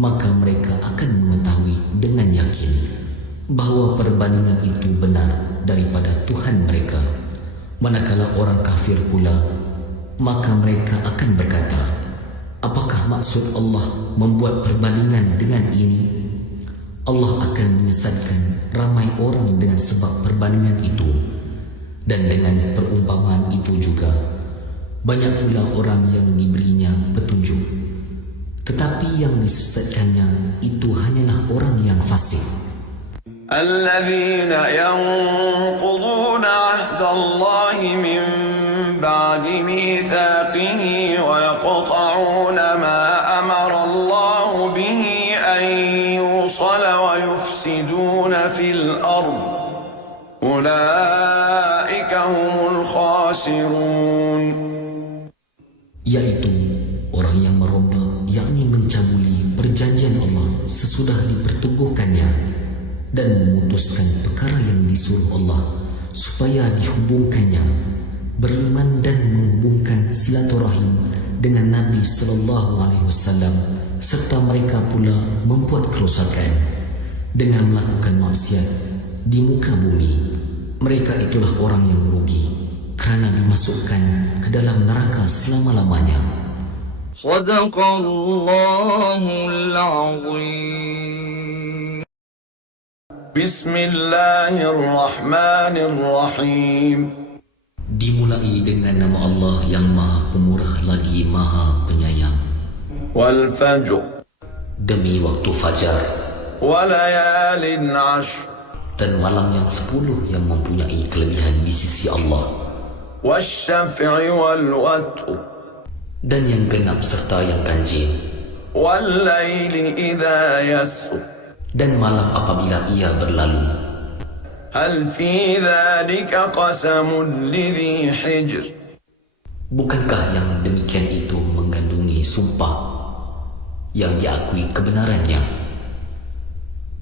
maka mereka akan mengetahui dengan yakin bahawa perbandingan itu benar daripada Tuhan mereka. Manakala orang kafir pula, maka mereka akan berkata, apakah maksud Allah membuat perbandingan dengan ini? Allah akan menyesatkan ramai orang dengan sebab perbandingan itu. Dan dengan perumpamaan itu juga, banyak pula orang yang diberinya petunjuk, tetapi yang disesatkannya itu hanyalah orang yang fasik. الذين ينقضون عهد الله من بعد ميثاقه ويقطعون ما أمر الله به أن يوصل ويفسدون في الأرض أولئك هم الخاسرون. Yaitu orang yang merombak, yakni mencabuli perjanjian Allah sesudah dipertubuhkannya dan memutuskan perkara yang disuruh Allah supaya dihubungkannya, beriman dan menghubungkan silaturahim dengan Nabi SAW, serta mereka pula membuat kerosakan dengan melakukan maksiat di muka bumi. Mereka itulah orang yang merugi kerana dimasukkan ke dalam neraka selama-lamanya. Sadaqallahul Azim. Bismillahirrahmanirrahim. Dimulai dengan nama Allah yang Maha Pemurah lagi Maha Penyayang. Wal fajr, demi waktu fajar, walayalin ashr, dan malam yang 10 yang mempunyai kelebihan di sisi Allah, wasyaf'i wal watr, dan yang genap serta yang ganjil, wal laili idha yasr, dan malam apabila ia berlalu. Hal fi dhalika qasamun lidhi hijr. Bukankah yang demikian itu mengandungi sumpah yang diakui kebenarannya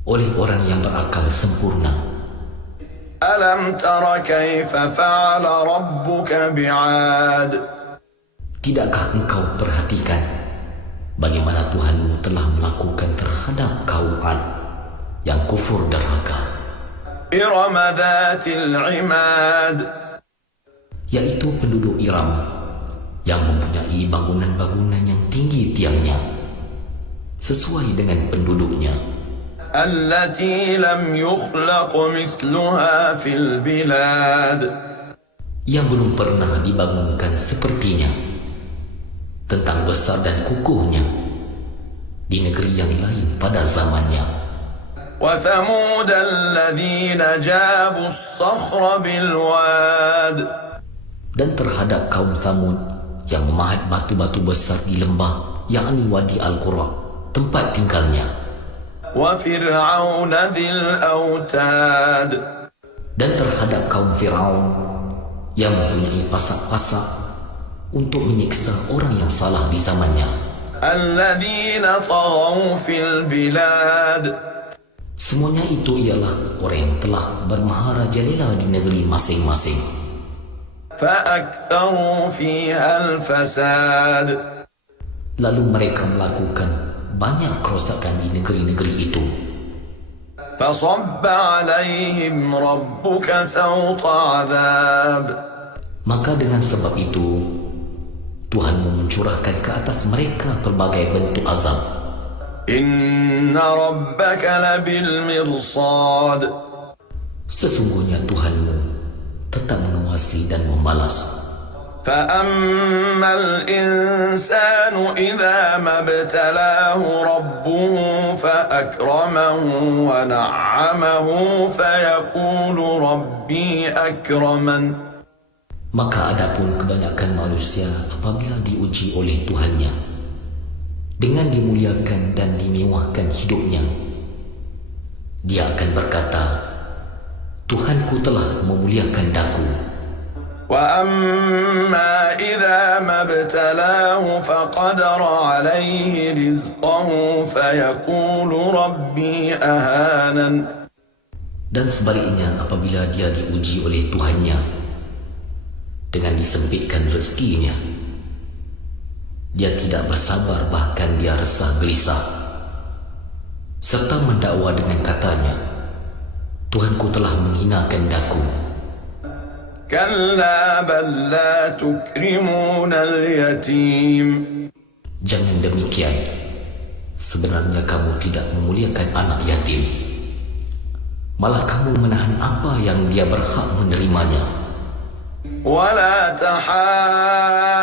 oleh orang yang berakal sempurna? Alam tara kaifa fa'ala rabbuka bi'ad. Tidakkah engkau perhatikan bagaimana Tuhanmu telah melakukan terhadap kaum Ad yang kufur derhaka? Iram dhatil imad, yaitu penduduk Iram yang mempunyai bangunan-bangunan yang tinggi tiangnya sesuai dengan penduduknya, allati lam yukhlaq mithluha fil bilad, yang belum pernah dibangunkan sepertinya, tentang besar dan kukuhnya di negeri yang lain pada zamannya. Wa thamud alladhina jabu as-sakhra bil wad, dan terhadap kaum Thamud yang memahat batu-batu besar di lembah, yakni Wadi Al-Qura, tempat tinggalnya. Wa fir'aun dhil autad, dan terhadap kaum Firaun yang mempunyai pasak-pasak untuk menyiksa orang yang salah di zamannya. alladhina taghaw fil bilad, semuanya itu ialah orang yang telah bermaharajalela di negeri masing-masing. فأكثروا فيها الفساد, lalu mereka melakukan banyak kerosakan di negeri-negeri itu. فصب عليهم ربك سوط عذاب, Maka dengan sebab itu Tuhanmu mencurahkan ke atas mereka pelbagai bentuk azab. إن ربك لبالمرصاد, Sesungguhnya Tuhanmu tetap mengawasi dan membalas. فأما الإنسان إذا ما ابتلاه ربه فأكرمه ونعمه فيقول ربي أكرمن. Maka adapun kebanyakan manusia apabila diuji oleh Tuhannya dengan dimuliakan dan dimewahkan hidupnya, dia akan berkata, Tuhanku telah memuliakan daku. وأما إذا ما ابتلاه فقدر عليه رزقه فيقول ربي أهانن. Dan sebaliknya apabila dia diuji oleh Tuhannya dengan disempitkan rezekinya, dia tidak bersabar, bahkan dia resah gelisah serta mendakwa dengan katanya, Tuhanku telah menghinakan daku. كلا بل لا تكرمون اليتيم Jangan demikian. Sebenarnya kamu tidak memuliakan anak yatim. Malah kamu menahan apa yang dia berhak menerimanya. ولا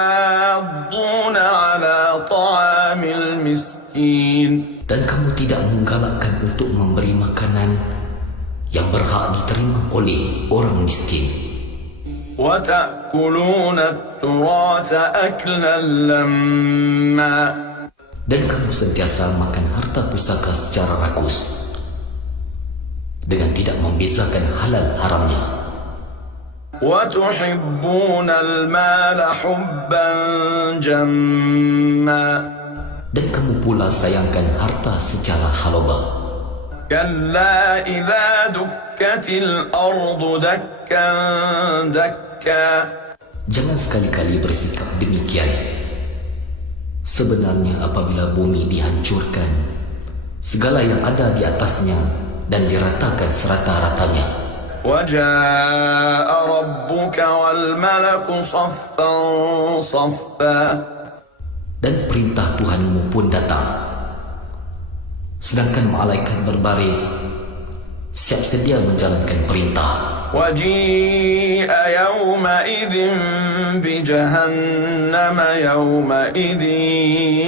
تحاضون على طعام المسكين Dan kamu tidak menggalakkan untuk memberi makanan yang berhak diterima oleh orang miskin. وتأكلون التراث أكلا لما Dan kamu sentiasa makan harta pusaka secara rakus dengan tidak membezakan halal haramnya. وتحبون المال حبا جما Dan kamu pula sayangkan harta secara haloba. كلا إذا دكت الأرض دكا دكا Jangan sekali-kali bersikap demikian. Sebenarnya apabila bumi dihancurkan, segala yang ada di atasnya dan diratakan serata-ratanya. وجاء ربك والملك صفا صفا Dan perintah Tuhanmu pun datang, sedangkan malaikat berbaris siap sedia menjalankan perintah. وجيء يومئذ بجهنم يومئذ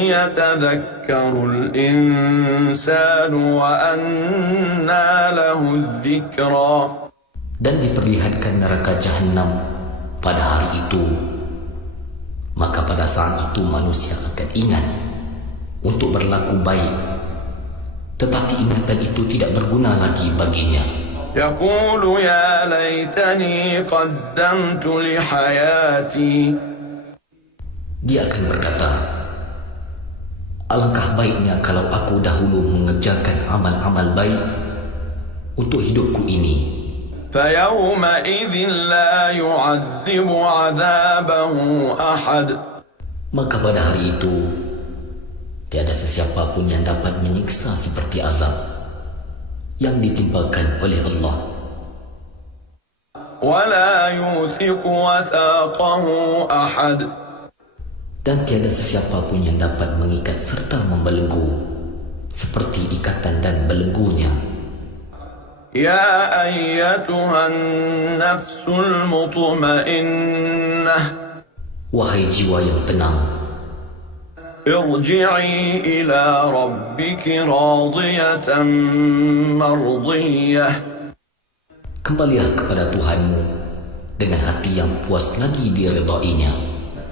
يتذكر الإنسان وأنى له الذكرى Dan diperlihatkan neraka jahanam pada hari itu. Maka pada saat itu manusia akan ingat untuk berlaku baik, tetapi ingatan itu tidak berguna lagi baginya. يقول يا ليتني قدمت لحياتي Dia akan berkata, alangkah baiknya kalau aku dahulu mengerjakan amal-amal baik untuk hidupku ini. فيومئذ لا يعذب عذابه أحد Maka pada hari itu tiada sesiapa pun yang dapat menyiksa seperti azab yang ditimpakan oleh Allah. ولا يوثق وثاقه أحد Dan tiada sesiapa pun yang dapat mengikat serta membelenggu seperti ikatan dan belenggunya. يا أيتها النفس المطمئنة Wahai jiwa yang tenang, ارجعي إلى ربك راضية مرضية kembalilah kepada Tuhanmu dengan hati yang puas lagi diridainya.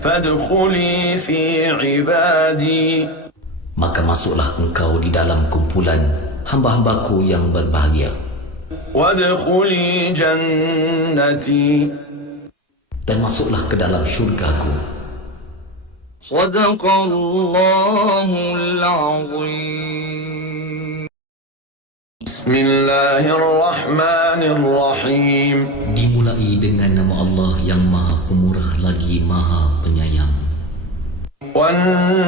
فادخلي في عبادي Maka masuklah engkau di dalam kumpulan hamba-hambaku yang berbahagia. وادخلي جنتي Dan masuklah ke dalam syurgaku. صدق الله العظيم. بسم الله الرحمن الرحيم Dimulai dengan nama Allah yang Maha Pemurah lagi Maha Penyayang.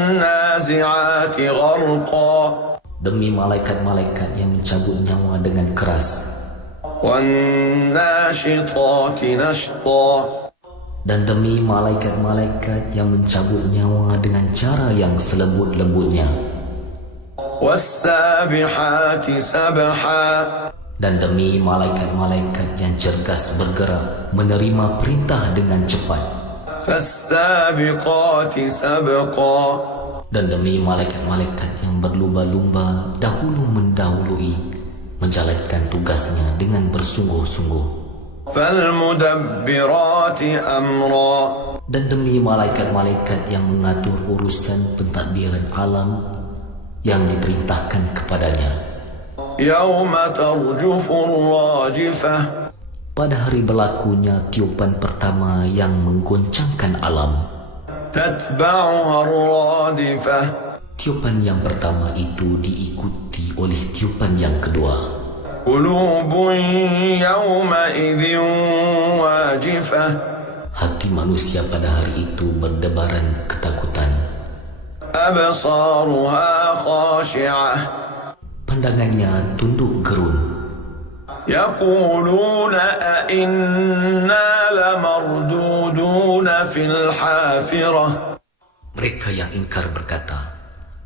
والنازعات غرقا Demi malaikat-malaikat yang mencabut nyawa dengan keras, والناشطات نشطا dan demi malaikat-malaikat yang mencabut nyawa dengan cara yang selembut-lembutnya, والسابحات سبحا dan demi malaikat-malaikat yang cergas bergerak menerima perintah dengan cepat, فالسابقات سبقا dan demi malaikat-malaikat yang berlumba-lumba dahulu mendahului menjalankan tugasnya dengan bersungguh-sungguh, فالمدبرات أمرا dan demi malaikat-malaikat yang mengatur urusan pentadbiran alam yang diperintahkan kepadanya. يوم ترجف الراجفة Pada hari berlakunya tiupan pertama yang menggoncangkan alam. تتبعها الرادفة Tiupan yang pertama itu diikuti oleh tiupan yang kedua. قلوب يومئذ واجفة Hati manusia pada hari itu berdebaran ketakutan. أبصارها خاشعة Pandangannya tunduk gerun. يقولون أئنا لمردودون في الحافرة. Mereka yang ingkar berkata,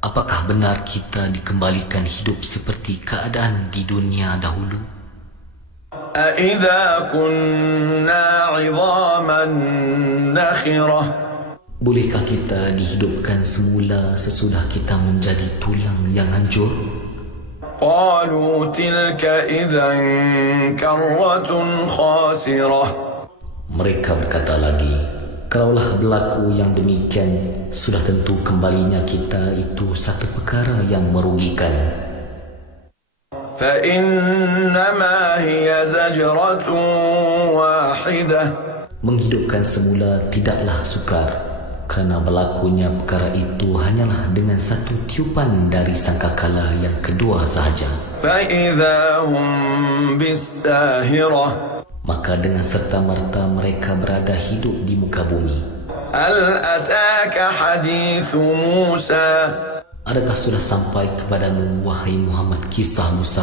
apakah benar kita dikembalikan hidup seperti keadaan di dunia dahulu? أَإِذَا كُنَّا عِظَامًا نَخِرَةً. Bolehkah kita dihidupkan semula sesudah kita menjadi tulang yang hancur? قالوا تلك إذا كرة خاسرة. Mereka berkata lagi, kalaulah berlaku yang demikian, sudah tentu kembalinya kita itu satu perkara yang merugikan. فإنما هي زجرة واحدة. Menghidupkan semula tidaklah sukar, kerana berlakunya perkara itu hanyalah dengan satu tiupan dari sangkakala yang kedua sahaja. فإذا هم بالساهرة. Maka dengan serta-merta mereka berada hidup di muka bumi. هل أتاك حديث موسى. Adakah sudah sampai kepadamu, wahai Muhammad, kisah Musa?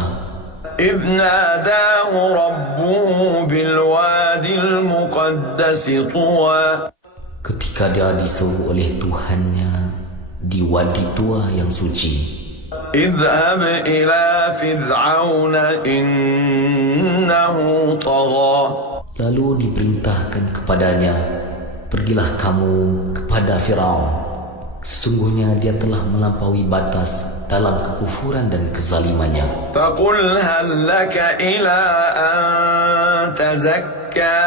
إذ ناداه ربه بالوادي المقدس طوى. Ketika dia disuruh oleh Tuhannya di wadi tua yang suci. اذهب إلى فرعون إنه طغى. Lalu diperintahkan kepadanya, pergilah kamu kepada Firaun. Sesungguhnya dia telah melampaui batas dalam kekufuran dan kezalimannya. فقل هل لك إلى أن تزكى.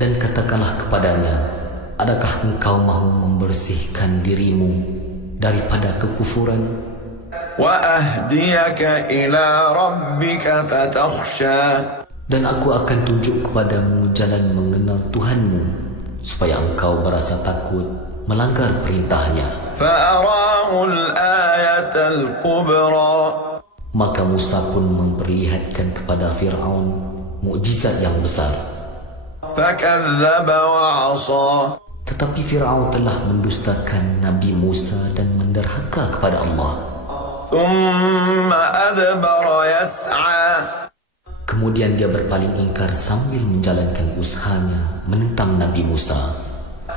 Dan katakanlah kepadanya, adakah engkau mahu membersihkan dirimu daripada kekufuran? وأهديك إلى ربك فتخشى. Dan aku akan tunjuk kepadamu jalan mengenal Tuhanmu, supaya engkau berasa takut melanggar perintahnya. فأراه الآية الكبرى. Maka Musa pun memperlihatkan kepada Fir'aun mukjizat yang besar. فكذب وعصى. Tetapi Fir'aun telah mendustakan Nabi Musa dan menderhaka kepada Allah. ثم أدبر يسعى. Kemudian dia berpaling ingkar sambil menjalankan usahanya menentang Nabi Musa.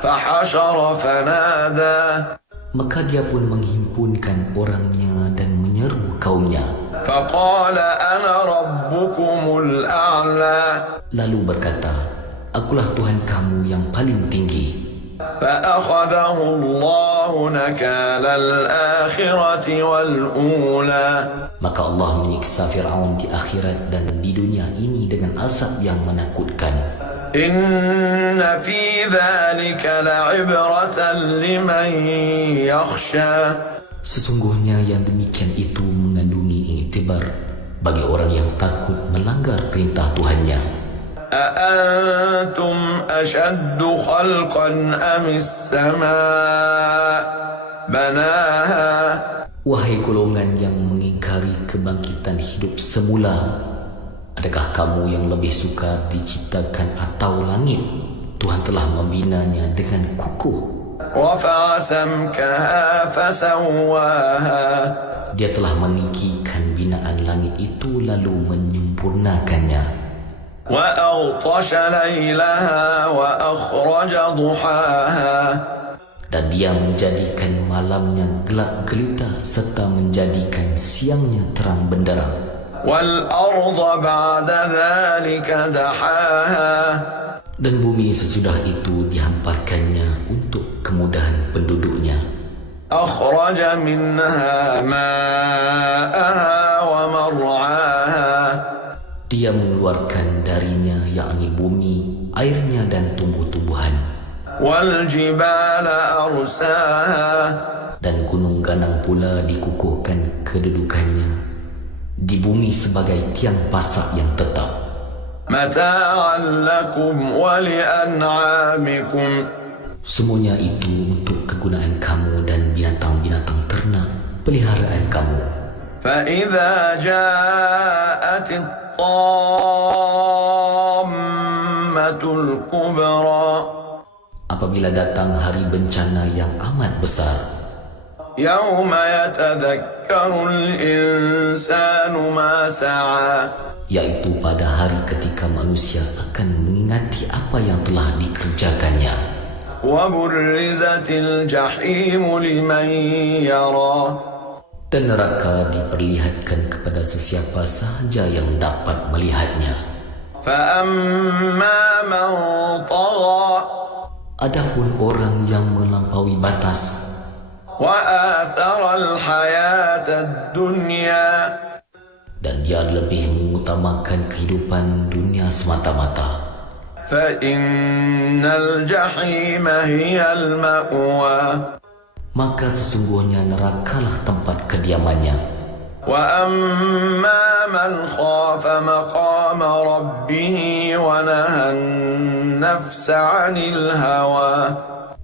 فحشر فنادى. Maka dia pun menghimpunkan orangnya dan menyeru kaumnya. فقال أنا ربكم الأعلى. Lalu berkata, akulah Tuhan kamu yang paling tinggi. فأخذه الله نكال الآخرة والأولى. Maka Allah menyiksa Fir'aun di akhirat dan di dunia ini dengan azab yang menakutkan. إن في ذلك لعبرة لمن يخشى. Sesungguhnya yang demikian itu mengandungi iktibar bagi orang yang takut melanggar perintah Tuhannya. أأنتم أشد خلقا أم السماء بناها. Wahai golongan yang mengingkari kebangkitan hidup semula, adakah kamu yang lebih suka diciptakan atau langit? Tuhan telah membinanya dengan kukuh. رفع سمكها فسواها. Dia telah meninggikan binaan langit itu lalu menyempurnakannya. وأغطش ليلها وأخرج ضحاها. Dan dia menjadikan malamnya gelap gelita serta menjadikan siangnya terang benderang. والأرض بعد ذلك دحاها. Dan bumi sesudah itu dihamparkannya untuk kemudahan penduduknya. أخرج منها ماءها ومرعاها. Dia mengeluarkan darinya, yakni bumi, airnya dan tumbuh-tumbuhan. والجبال أرساها. Dan gunung ganang pula dikukuhkan kedudukannya di bumi sebagai tiang pasak yang tetap. متاعا لكم ولأنعامكم. Semuanya itu untuk kegunaan kamu dan binatang-binatang ternak peliharaan kamu. فإذا جاءت الطامة الكبرى. Apabila datang hari bencana yang amat besar, يوم يتذكر الإنسان ما سعى. yaitu pada hari ketika manusia akan mengingati apa yang telah dikerjakannya. وبرزت الجحيم لمن يرى Dan neraka diperlihatkan kepada sesiapa sahaja yang dapat melihatnya. فأما من طغى Adapun orang yang melampaui batas وآثر الحياة الدنيا dan dia lebih mengutamakan kehidupan dunia semata-mata, فإن الجحيم هي المأوى maka sesungguhnya nerakalah tempat kediamannya. وأما من خاف مقام ربه ونهى النفس عن الهوى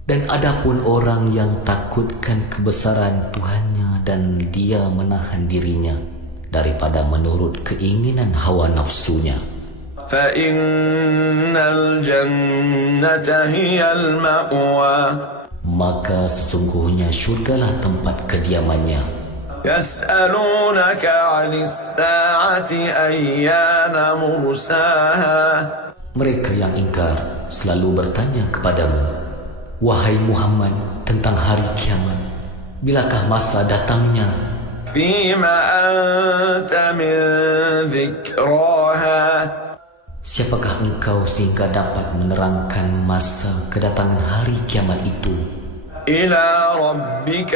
Dan adapun orang yang takutkan kebesaran Tuhannya dan dia menahan dirinya daripada menurut keinginan hawa nafsunya, فإن الجنة هي المأوى maka sesungguhnya syurgalah tempat kediamannya. يسألونك عن الساعة أيان مرساها Mereka yang ingkar selalu bertanya kepadamu, wahai Muhammad, tentang hari kiamat, bilakah masa datangnya? فيما أنت من ذكراها Siapakah engkau sehingga dapat menerangkan masa kedatangan hari kiamat itu? إلى ربك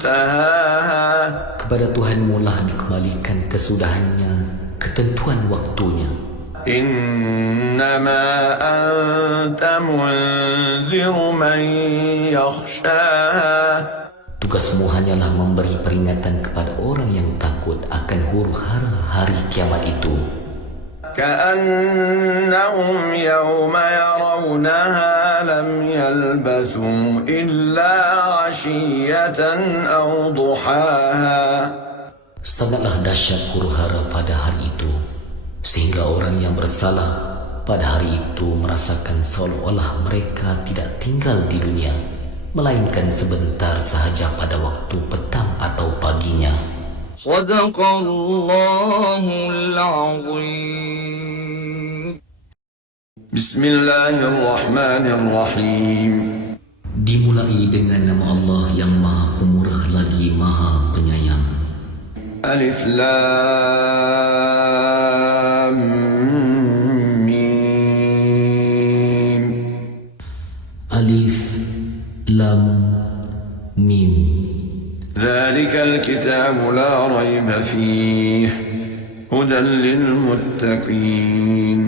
منتهاها Kepada Tuhanmu lah dikembalikan kesudahannya, ketentuan waktunya. إنما أنت منذر من يخشاها Tugasmu hanyalah memberi peringatan kepada orang yang takut akan huru-hara hari kiamat itu. كأنهم يوم يرونها لم يلبثوا إلا عشية أو ضحاها Sangatlah dahsyat huru-hara pada hari itu, sehingga orang yang bersalah pada hari itu merasakan seolah-olah mereka tidak tinggal di dunia, melainkan sebentar sahaja pada waktu petang atau paginya. صدق الله العظيم. بسم الله الرحمن الرحيم Dimulai dengan nama Allah yang Maha Pemurah lagi Maha Penyayang. ألف لام ميم Alif Lam Mim. ذلك الكتاب لا ريب فيه هدى للمتقين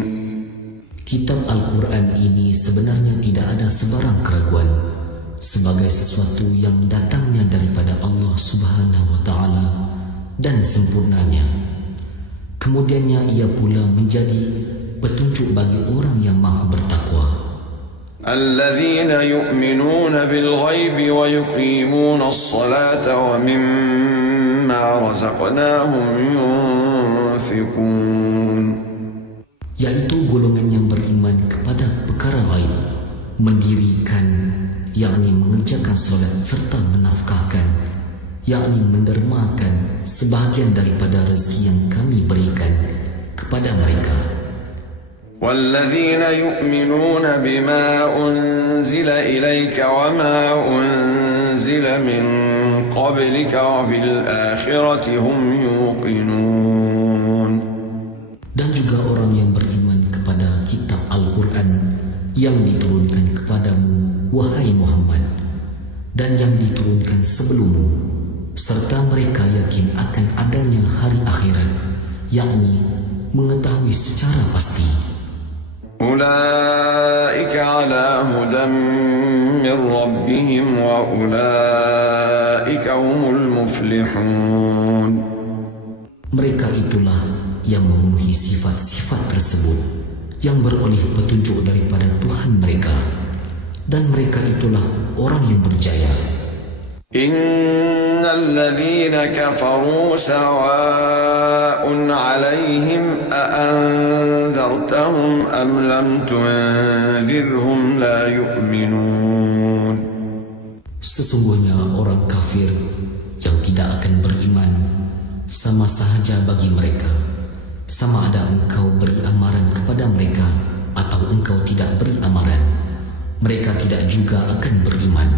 Kitab Al-Quran ini sebenarnya tidak ada sebarang keraguan sebagai sesuatu yang datangnya daripada Allah Subhanahu wa Ta'ala dan sempurnanya. Kemudiannya ia pula menjadi petunjuk bagi orang yang maha bertakwa. الذين يؤمنون بالغيب ويقيمون الصلاة ومما رزقناهم ينفقون Yaitu golongan yang beriman kepada perkara gaib, mendirikan, yakni mengerjakan solat serta menafkahkan, yakni mendermakan sebahagian daripada rezeki yang kami berikan kepada mereka. والذين يؤمنون بما أنزل إليك وما أنزل من قبلك وبالآخرة هم يوقنون Dan juga orang yang beriman kepada kitab Al-Quran yang diturunkan kepadamu, wahai Muhammad, dan yang diturunkan sebelummu, serta mereka yakin akan adanya hari akhirat, yakni mengetahui secara pasti. أولئك على هدى من ربهم وأولئك هم المفلحون Mereka itulah yang memenuhi sifat-sifat tersebut, yang beroleh petunjuk daripada Tuhan mereka, dan mereka itulah orang yang berjaya. إن الذين كفروا سواء عليهم أأنذرتهم أم لم تنذرهم لا يؤمنون Sesungguhnya orang kafir yang tidak akan beriman sama sahaja bagi mereka, sama ada engkau beri amaran kepada mereka atau engkau tidak beri amaran, mereka tidak juga akan beriman.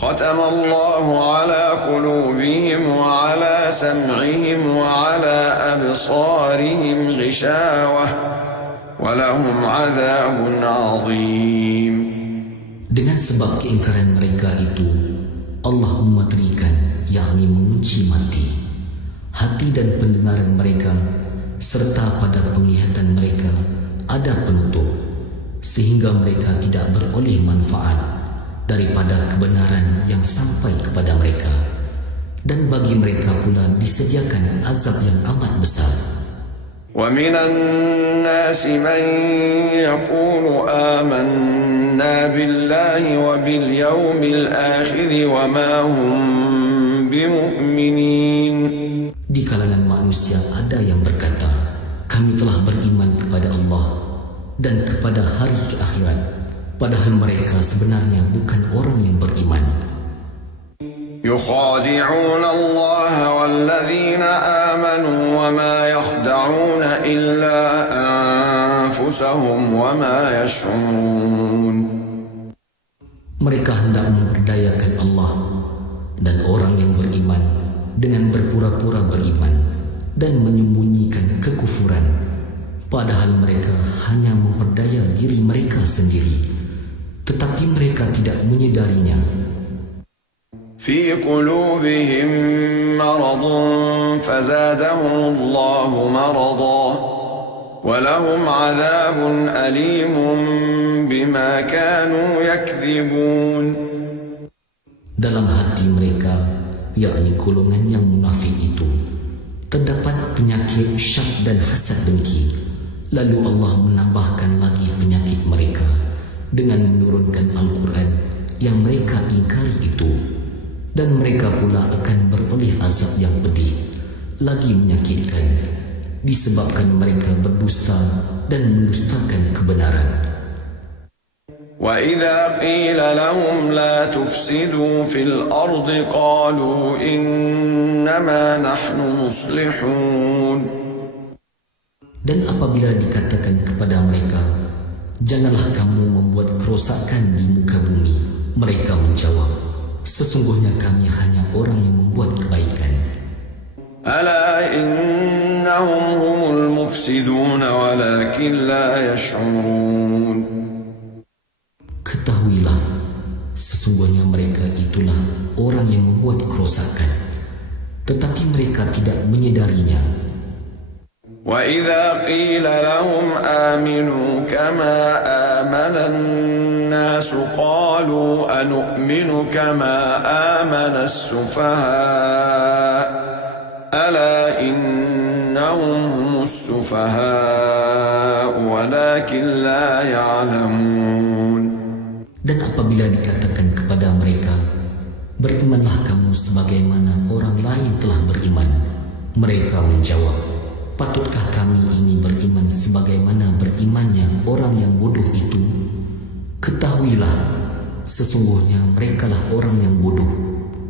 ختم الله على قلوبهم وعلى سمعهم وعلى أبصارهم غشاوة ولهم عذاب عظيم. Dengan sebab keingkaran mereka itu, Allah mematerikan, yakni mengunci mati, hati dan pendengaran mereka, serta pada penglihatan mereka ada penutup, sehingga mereka tidak beroleh manfaat daripada kebenaran yang sampai kepada mereka. Dan bagi mereka pula disediakan azab yang amat besar. ومن الناس من يقول آمنا بالله وباليوم الآخر وما هم بمؤمنين. Di kalangan manusia ada yang berkata, kami telah beriman kepada Allah dan kepada hari akhirat, padahal mereka sebenarnya bukan orang yang beriman. يخادعون الله والذين آمنوا وما يخدعون إلا أنفسهم وما يشعرون. Mereka hendak memperdayakan Allah dan orang yang beriman dengan berpura-pura beriman dan menyembunyikan kekufuran, padahal mereka hanya memperdaya diri mereka sendiri, tetapi mereka tidak menyedarinya. في قلوبهم مرض فزادهم الله مرضا ولهم عذاب أليم بما كانوا يكذبون. Dalam hati mereka, yakni golongan yang munafik itu, terdapat penyakit syak dan hasad dengki. Lalu Allah menambahkan lagi penyakit mereka dengan menurunkan Al-Quran yang mereka ingkari itu. Dan mereka pula akan beroleh azab yang pedih, lagi menyakitkan, disebabkan mereka berdusta dan mendustakan kebenaran. وَإِذَا قِيلَ لَهُمْ لَا تُفْسِدُوا فِي الْأَرْضِ قَالُوا إِنَّمَا نَحْنُ مُصْلِحُونَ. Dan apabila dikatakan kepada mereka, janganlah kamu membuat kerosakan di muka bumi, mereka menjawab, sesungguhnya kami hanya orang yang membuat kebaikan. أَلَا إِنَّهُمْ هُمُ الْمُفْسِدُونَ وَلَكِنْ لَا يَشْعُرُونَ. Ketahuilah, sesungguhnya mereka itulah orang yang membuat kerosakan, tetapi mereka tidak menyedarinya. وَإِذَا قِيلَ لَهُمْ آمِنُوا كَمَا آمَنَ النَّاسُ قَالُوا أَنُؤْمِنُ كَمَا آمَنَ السُّفَهَاءُ أَلَا إِنَّهُمْ هُمُ السُّفَهَاءُ وَلَكِنْ لَا يَعْلَمُونَ. Dan apabila dikatakan kepada mereka, berimanlah kamu sebagaimana orang lain telah beriman, mereka menjawab, patutkah kami ini beriman sebagaimana berimannya orang yang bodoh itu? Ketahuilah, sesungguhnya merekalah orang yang bodoh,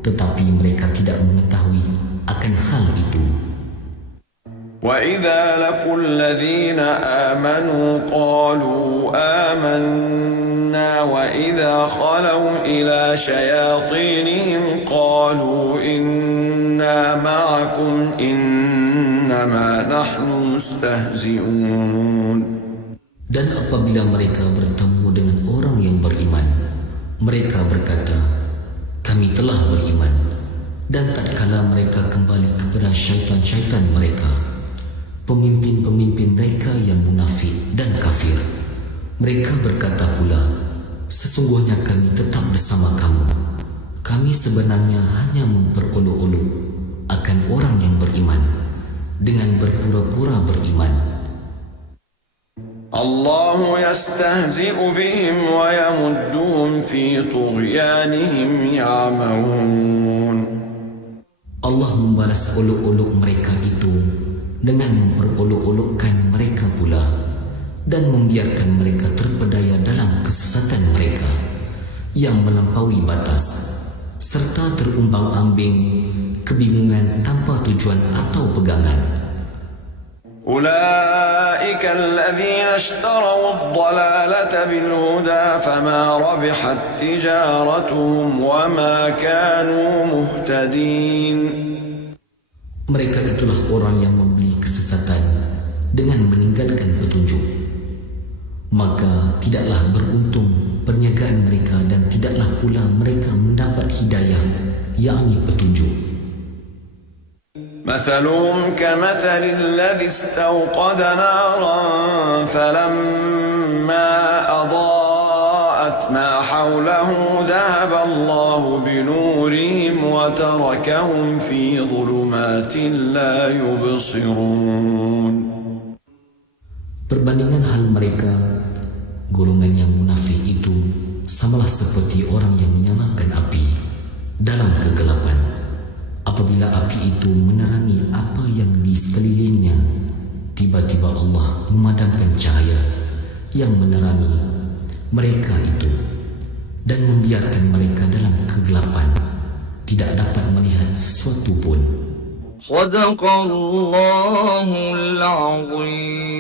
tetapi mereka tidak mengetahui akan hal itu. وَإِذَا لَقُوا الَّذِينَ آمَنُوا قَالُوا آمَنَّا وَإِذَا خَلَوْا إِلَى شَيَاطِينِهِمْ قَالُوا إِنَّا مَعَكُمْ إِنَّمَا نَحْنُ مُسْتَهْزِئُونَ. Dan apabila mereka bertemu dengan orang yang beriman, mereka berkata, kami telah beriman. Dan tatkala mereka kembali kepada syaitan-syaitan mereka, pemimpin-pemimpin mereka yang munafik dan kafir, mereka berkata pula, sesungguhnya kami tetap bersama kamu. Kami sebenarnya hanya memperolok-olok akan orang yang beriman dengan berpura-pura beriman. الله يستهزئ بهم ويمدهم في طغيانهم يعمهون. Allah membalas olok-olok mereka itu dengan memperolok-olokkan mereka pula dan membiarkan mereka terpedaya dalam kesesatan mereka yang melampaui batas serta terumbang-ambing kebingungan tanpa tujuan atau pegangan. أولئك الذين اشتروا الضلالة بالهدى فما ربحت تجارتهم وما كانوا مهتدين. Mereka itulah orang yang membeli kesesatan dengan meninggalkan petunjuk. Maka tidaklah beruntung perniagaan mereka dan tidaklah pula mereka mendapat hidayah, yakni petunjuk. مثلهم كمثل الذي استوقد نارا فلما أضاءت ما حوله ذهب الله بنورهم وتركهم في ظلمات لا يبصرون. Perbandingan hal mereka, golongan yang munafik itu samalah seperti orang yang menyalakan api dalam kegelapan. Apabila api itu menerangi apa yang di sekelilingnya, tiba-tiba Allah memadamkan cahaya yang menerangi mereka itu dan membiarkan mereka dalam kegelapan, tidak dapat melihat sesuatu pun. Sadaqallahul Azim.